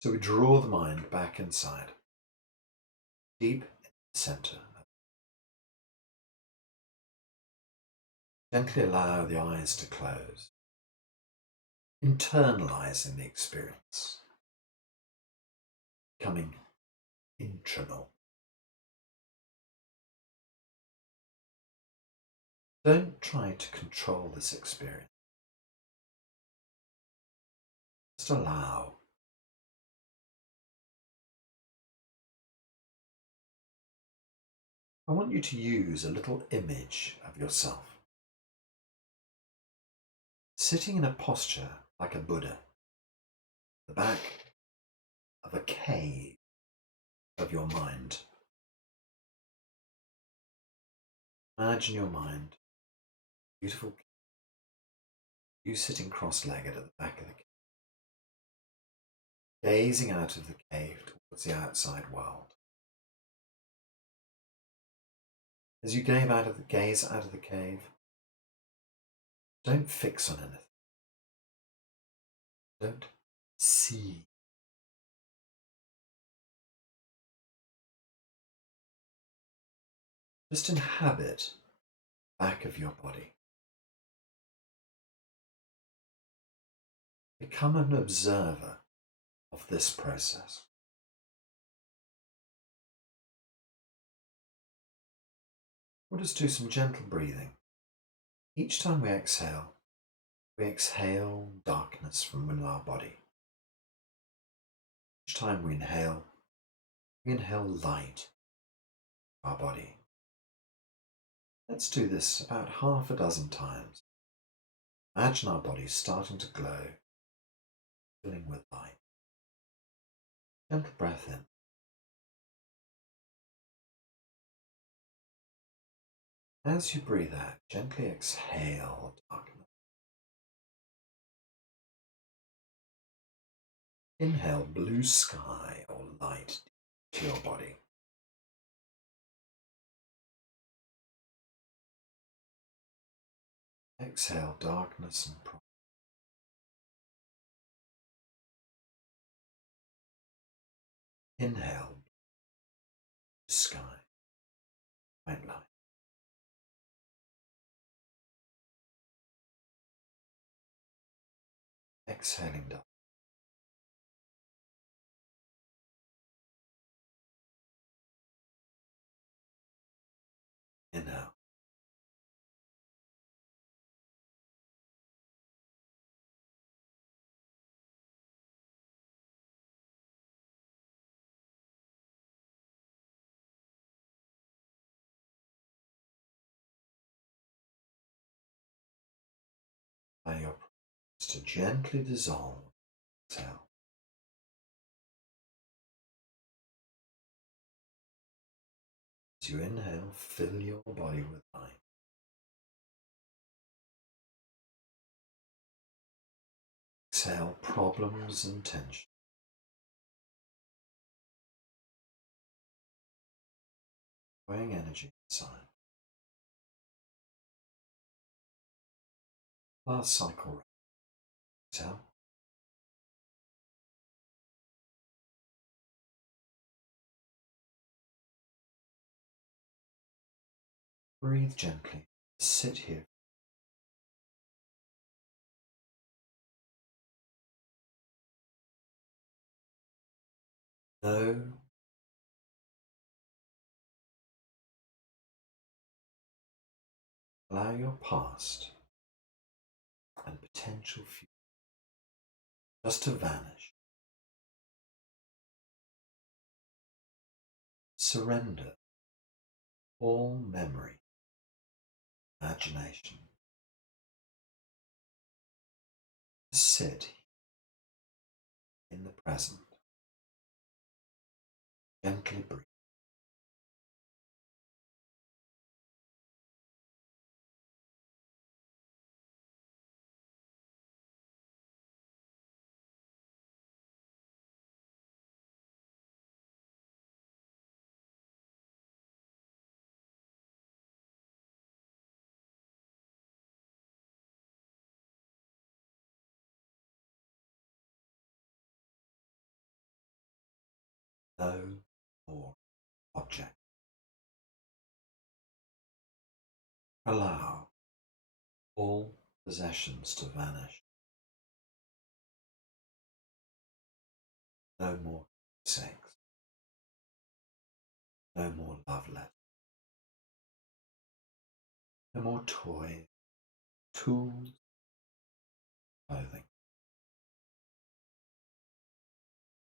So we draw the mind back inside, deep in the center. Gently allow the eyes to close, internalizing the experience, becoming internal. Don't try to control this experience. Just allow. I want you to use a little image of yourself sitting in a posture like a Buddha, the back of a cave of your mind. Imagine your mind, beautiful, you sitting cross-legged at the back of the cave, gazing out of the cave towards the outside world. As you gaze out of the cave, don't fix on anything. Don't see. Just inhabit the back of your body. Become an observer of this process. We'll just do some gentle breathing. Each time we exhale, We exhale darkness from within our body. Each time we inhale light from our body. Let's do this about half a dozen times. Imagine our bodies starting to glow, filling with light. Gentle breath in. As you breathe out, gently exhale darkness. Inhale blue sky or light to your body. Exhale darkness and problems. Inhale blue sky, white light. Exhaling dark. Inhale. Allow your breath to gently dissolve. Exhale. As you inhale, fill your body with light. Exhale problems and tension. Weighing energy inside. Last cycle. Exhale. Breathe gently. Sit here. No. Allow your past and potential future just to vanish. Surrender all memory, imagination. Sit in the present. Gently breathe. No more object. Allow all possessions to vanish. No more sex. No more love letters. No more toys, tools, clothing.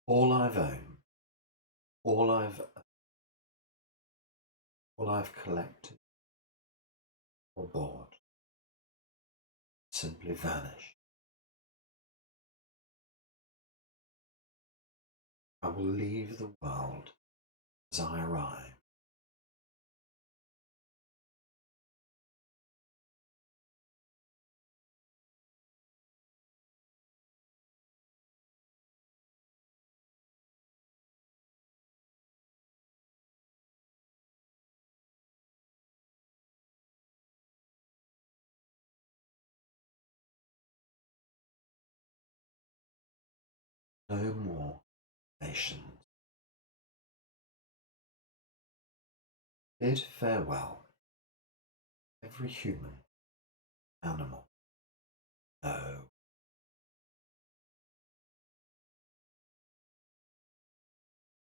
All I've owned, all I've collected or bought, simply vanish. I will leave the world as I arrive. No more nations. Bid farewell, every human, animal. No.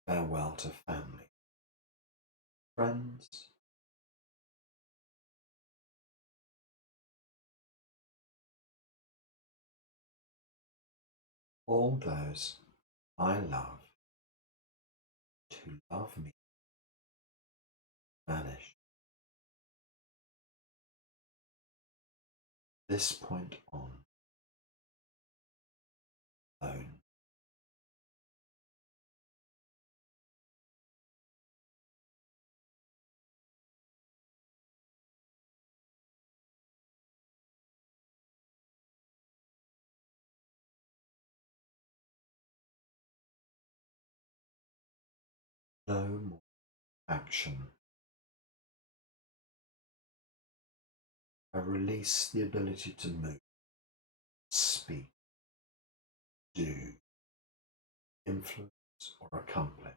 Farewell to family, friends, all those I love to love me vanish. This point on, alone. No more action. I release the ability to move, speak, do, influence, or accomplish.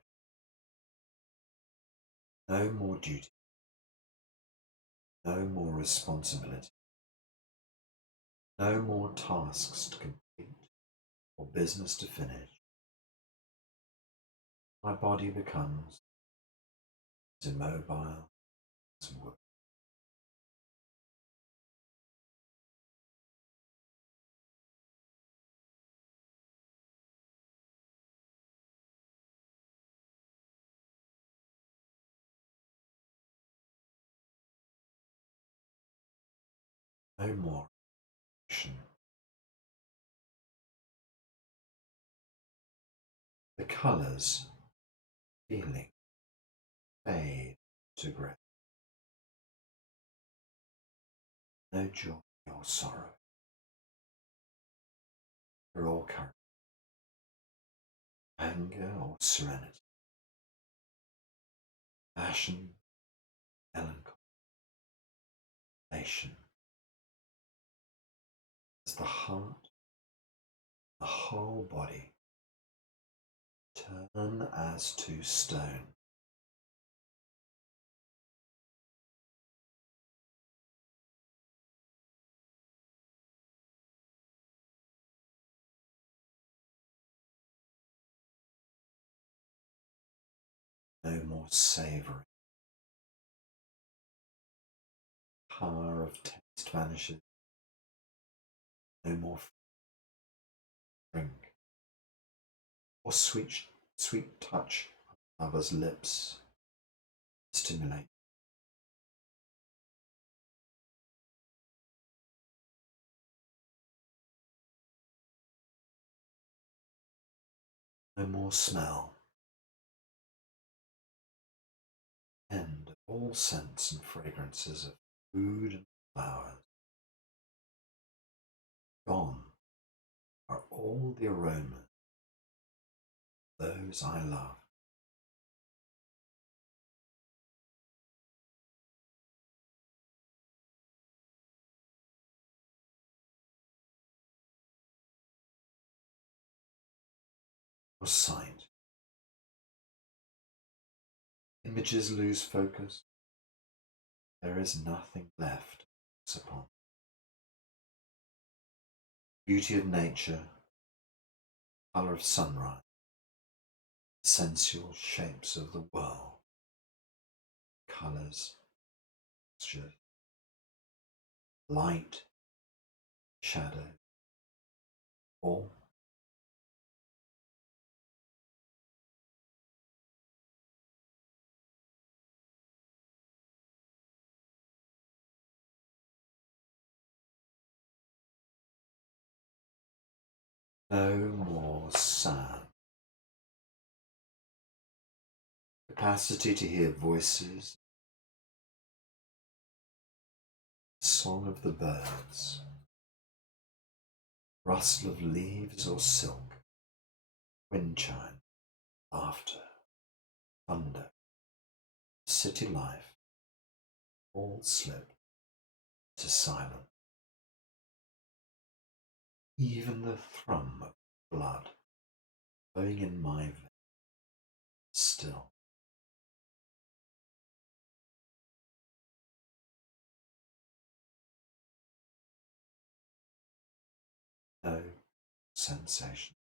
No more duty, no more responsibility, no more tasks to complete or business to finish. My body becomes as immobile as wood. No more action. The colours, feeling, fade to grey. No joy or sorrow. They're all current. Anger or serenity. Passion, melancholy, elation. As the heart, the whole body turn as to stone. No more savouring. Power of taste vanishes. No more drink or sweet touch of lover's lips stimulate. No more smell. End of all scents and fragrances of food and flowers. Gone are all the aromas, those I love. Your sight. Images lose focus. There is nothing left to focus upon. Beauty of nature, colour of sunrise, sensual shapes of the world, colours, textures, light, shadow, all. No more sound. Capacity to hear voices, the song of the birds, rustle of leaves or silk, wind chime, laughter, thunder, city life, all slip to silence. Even the thrum of blood flowing in my veins still. No sensation.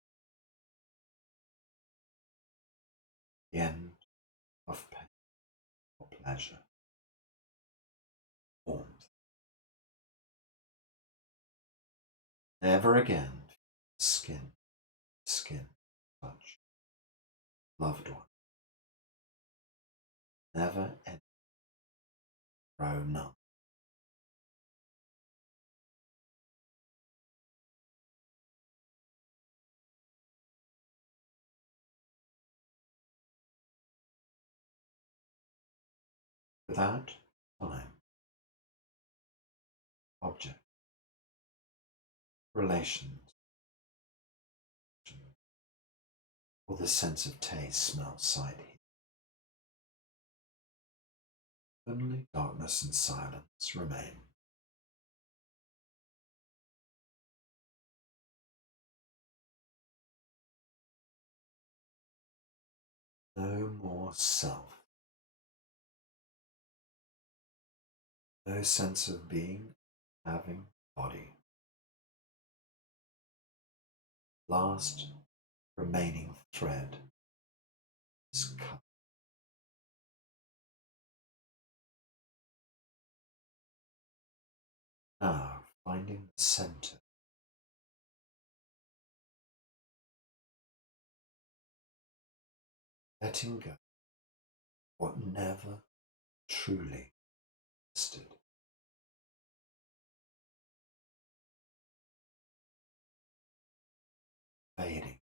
The end of pain or pleasure. Warmth. Never again skin loved one. Never ever grow numb. Without time, object, relations, or the sense of taste, smell, sight, heat. Only darkness and silence remain. No more self. No sense of being, having, body. Last remaining thread is cut. Now finding the center. Letting go what never truly existed. Fading,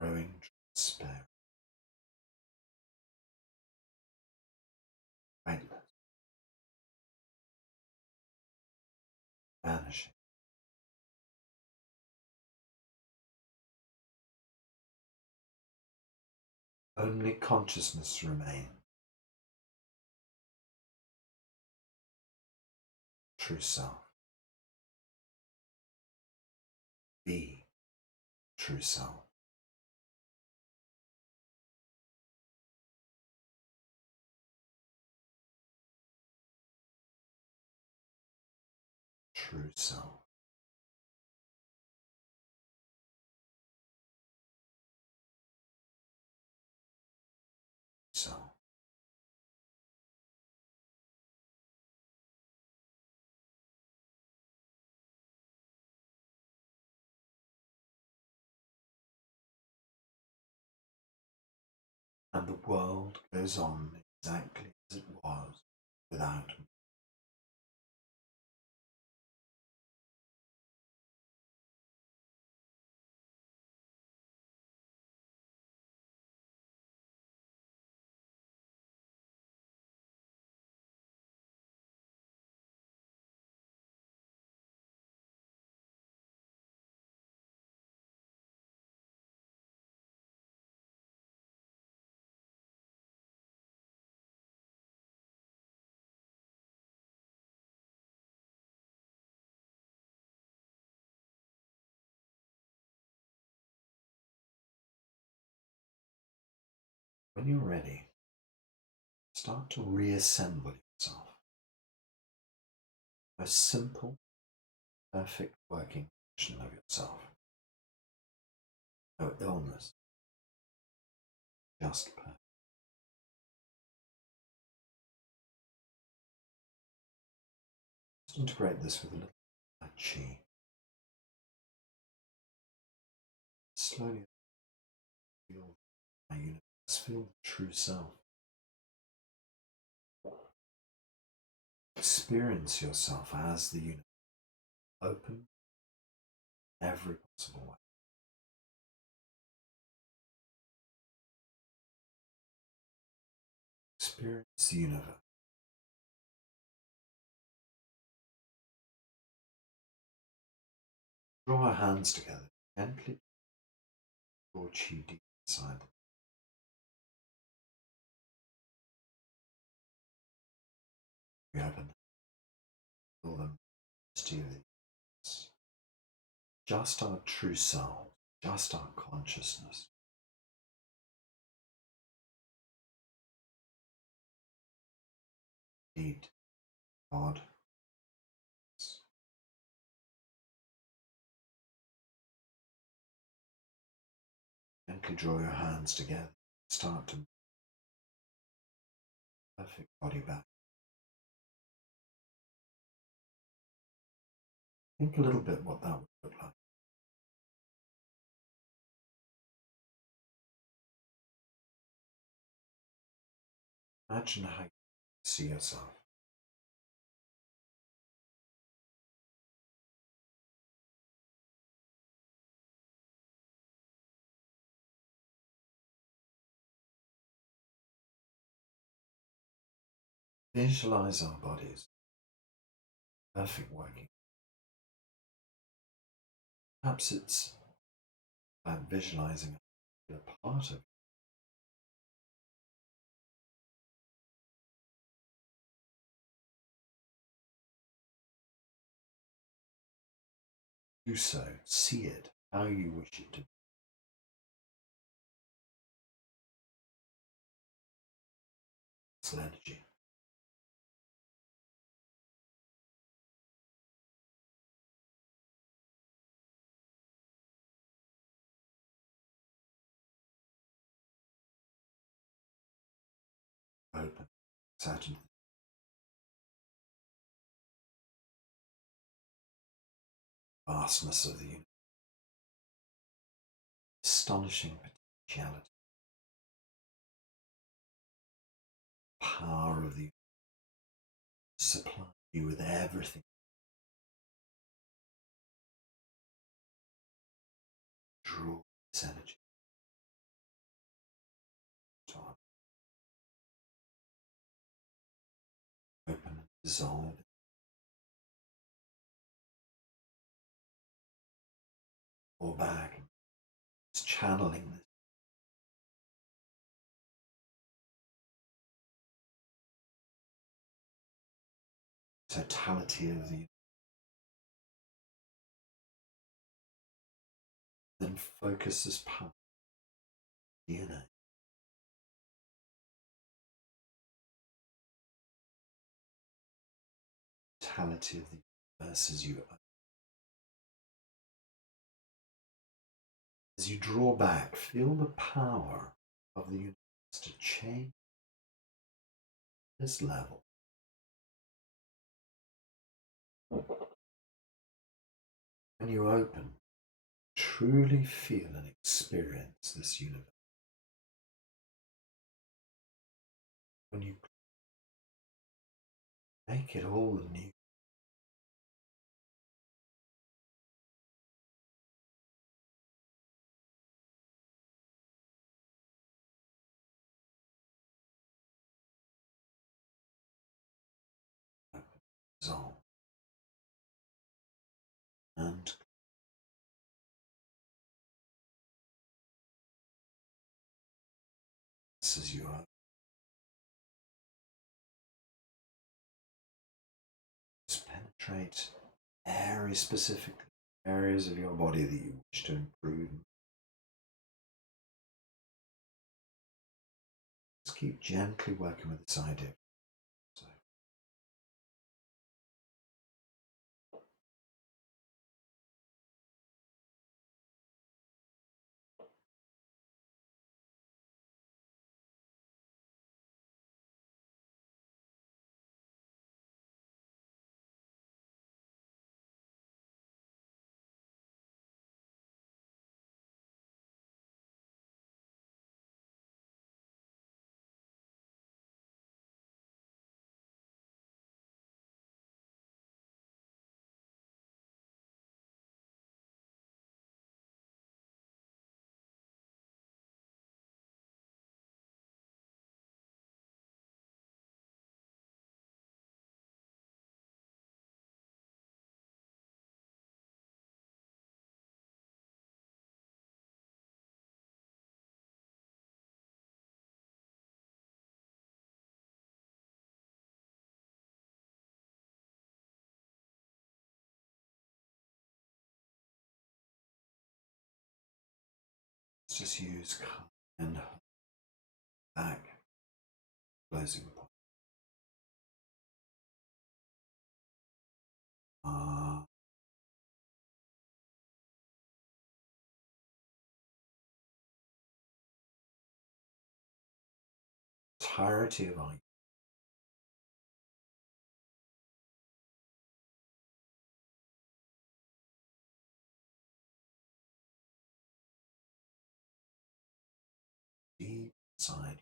growing transparent, weightless, vanishing. Only consciousness remains. True self. Be true self. True self. Self. And the world goes on exactly as it was without me. When you're ready, start to reassemble yourself. A simple, perfect working version of yourself. No illness, just perfect. Just integrate this with a little chi. Slowly feel my universe, feel the true self. Experience yourself as the universe, open in every possible way. Experience the universe. Draw our hands together, gently draw chi deep inside them. We open them, feel them, the universe. Just our true self, just our consciousness. Need God. Gently draw your hands together. Start to perfect body back. Think a little bit what that would look like. Imagine how you see yourself. Visualize our bodies, perfect working. Perhaps it's about visualizing a part of do so, see it how you wish it to be. It's energy. Open, out into the vastness of the universe. Astonishing potentiality, power of the universe, supply you with everything. Draw this energy. Open and dissolve it. Or back and just channeling the totality of the. Then focus this power, DNA. Totality of the universe as you draw back, feel the power of the universe to change this level. When you open, truly feel and experience this universe. When you make it all anew, dissolve, and as you open, just penetrate very specific areas of your body that you wish to improve. Just keep gently working with this idea. So, let's just use and back closing point. Entirety of our deep inside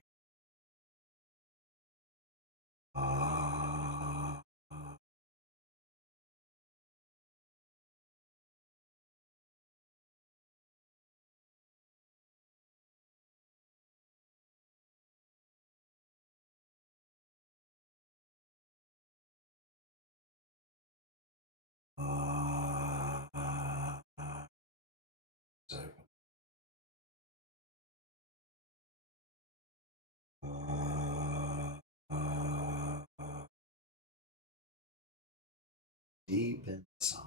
open. Deep inside.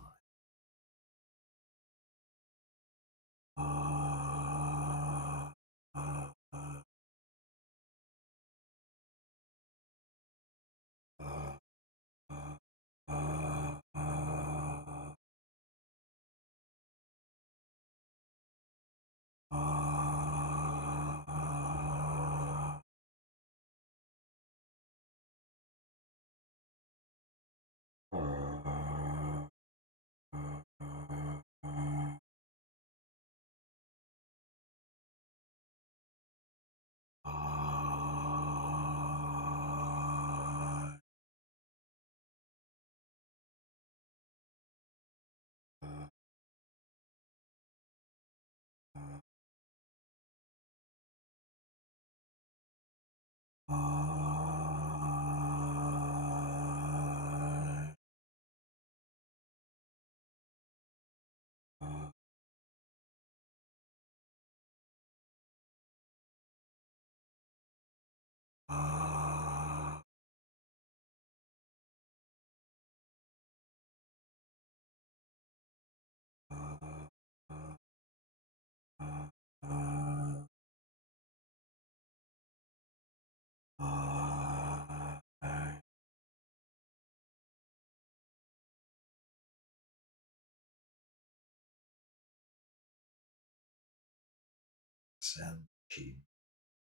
Send chi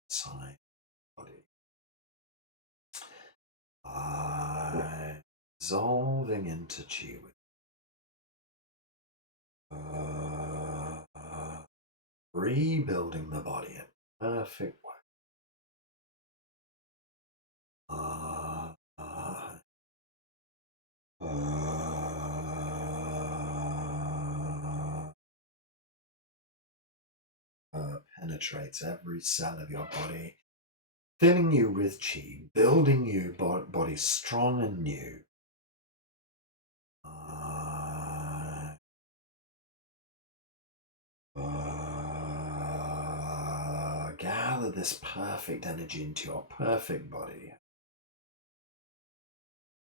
inside body. Dissolving into chi with rebuilding the body in perfect way. Penetrates every cell of your body, filling you with chi, building your body strong and new. Gather this perfect energy into your perfect body.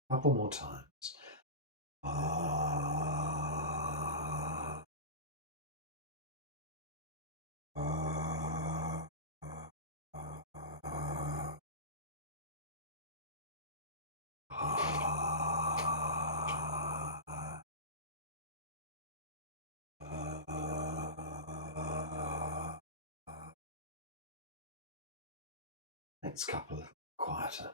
A couple more times. Next couple quieter.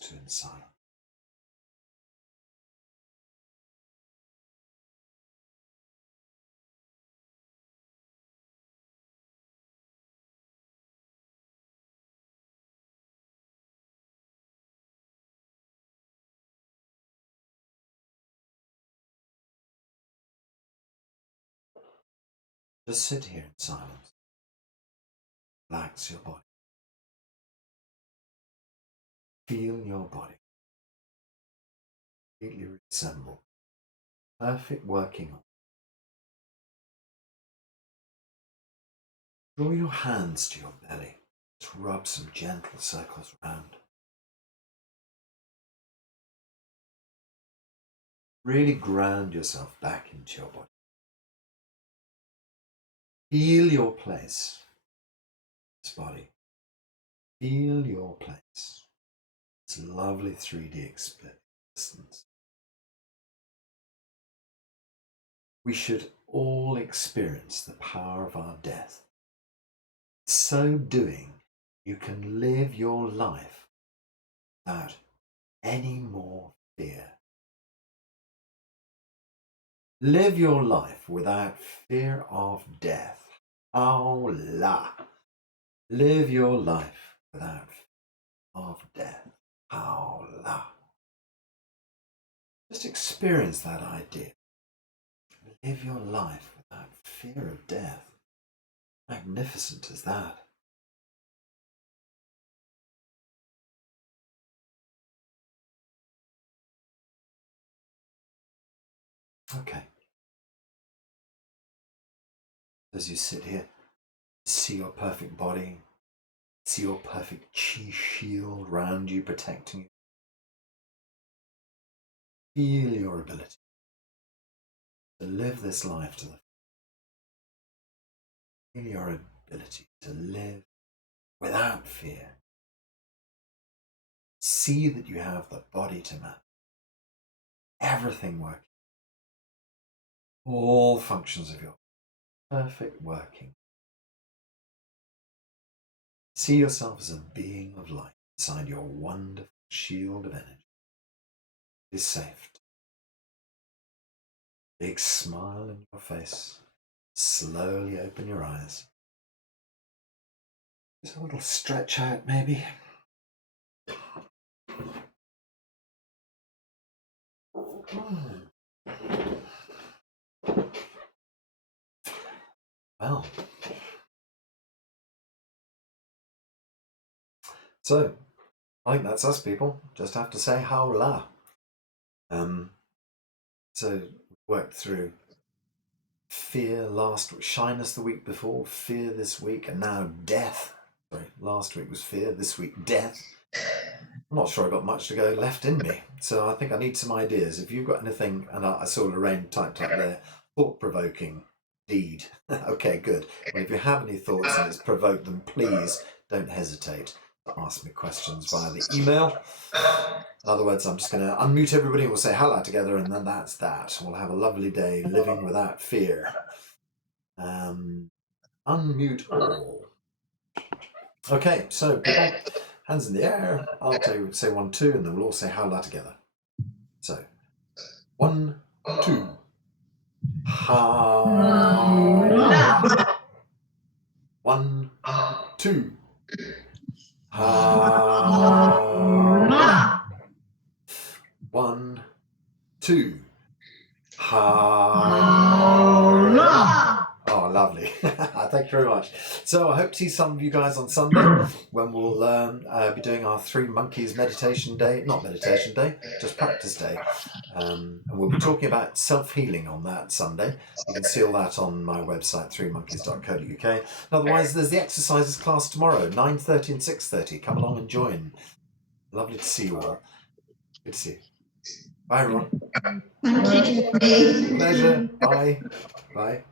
To in silence. Just sit here in silence. Relax your body. Feel your body completely reassemble. Perfect working. Draw your hands to your belly. Just rub some gentle circles around. Really ground yourself back into your body. Feel your place. This body. Feel your place. It's a lovely 3D existence. We should all experience the power of our death. So doing, you can live your life without any more fear. Live your life without fear of death. Hola. Live your life without fear of death. Hola. Just experience that idea. Live your life without fear of death. Magnificent is that. Okay. As you sit here, see your perfect body, see your perfect chi shield round you, protecting you. Feel your ability to live this life to the feel your ability to live without fear. See that you have the body to manage everything working, all functions of your perfect working. See yourself as a being of light inside your wonderful shield of energy. Be safe. Big smile in your face. Slowly open your eyes. Just a little stretch out, maybe. Well, so I think that's us, people. Just have to say hola. So worked through fear last week, shyness the week before, fear this week, and now death. Sorry, last week was fear, this week death. I'm not sure I got much to go left in me, so I think I need some ideas. If you've got anything, and I saw Lorraine typed up there, thought-provoking deed. Okay, good. Well, if you have any thoughts and it's provoked them, please don't hesitate to ask me questions via the email. In other words, I'm just going to unmute everybody and we'll say hello together, and then that's that. We'll have a lovely day living without fear. Unmute all. Okay, so people, hands in the air. I'll say 1, 2, and then we'll all say hello together. So, 1, 2. Ha. 1, 2. Ha. 1, 2. Ha. Oh, lovely. Thank you very much. So I hope to see some of you guys on Sunday when we'll be doing our 3 Monkeys meditation day. Not meditation day, just practice day. And we'll be talking about self-healing on that Sunday. You can see all that on my website, 3monkeys.co.uk. Otherwise, there's the exercises class tomorrow, 9:30 and 6:30. Come along and join. Lovely to see you all. Good to see you. Bye, everyone. Thank you. Pleasure. Bye. Bye.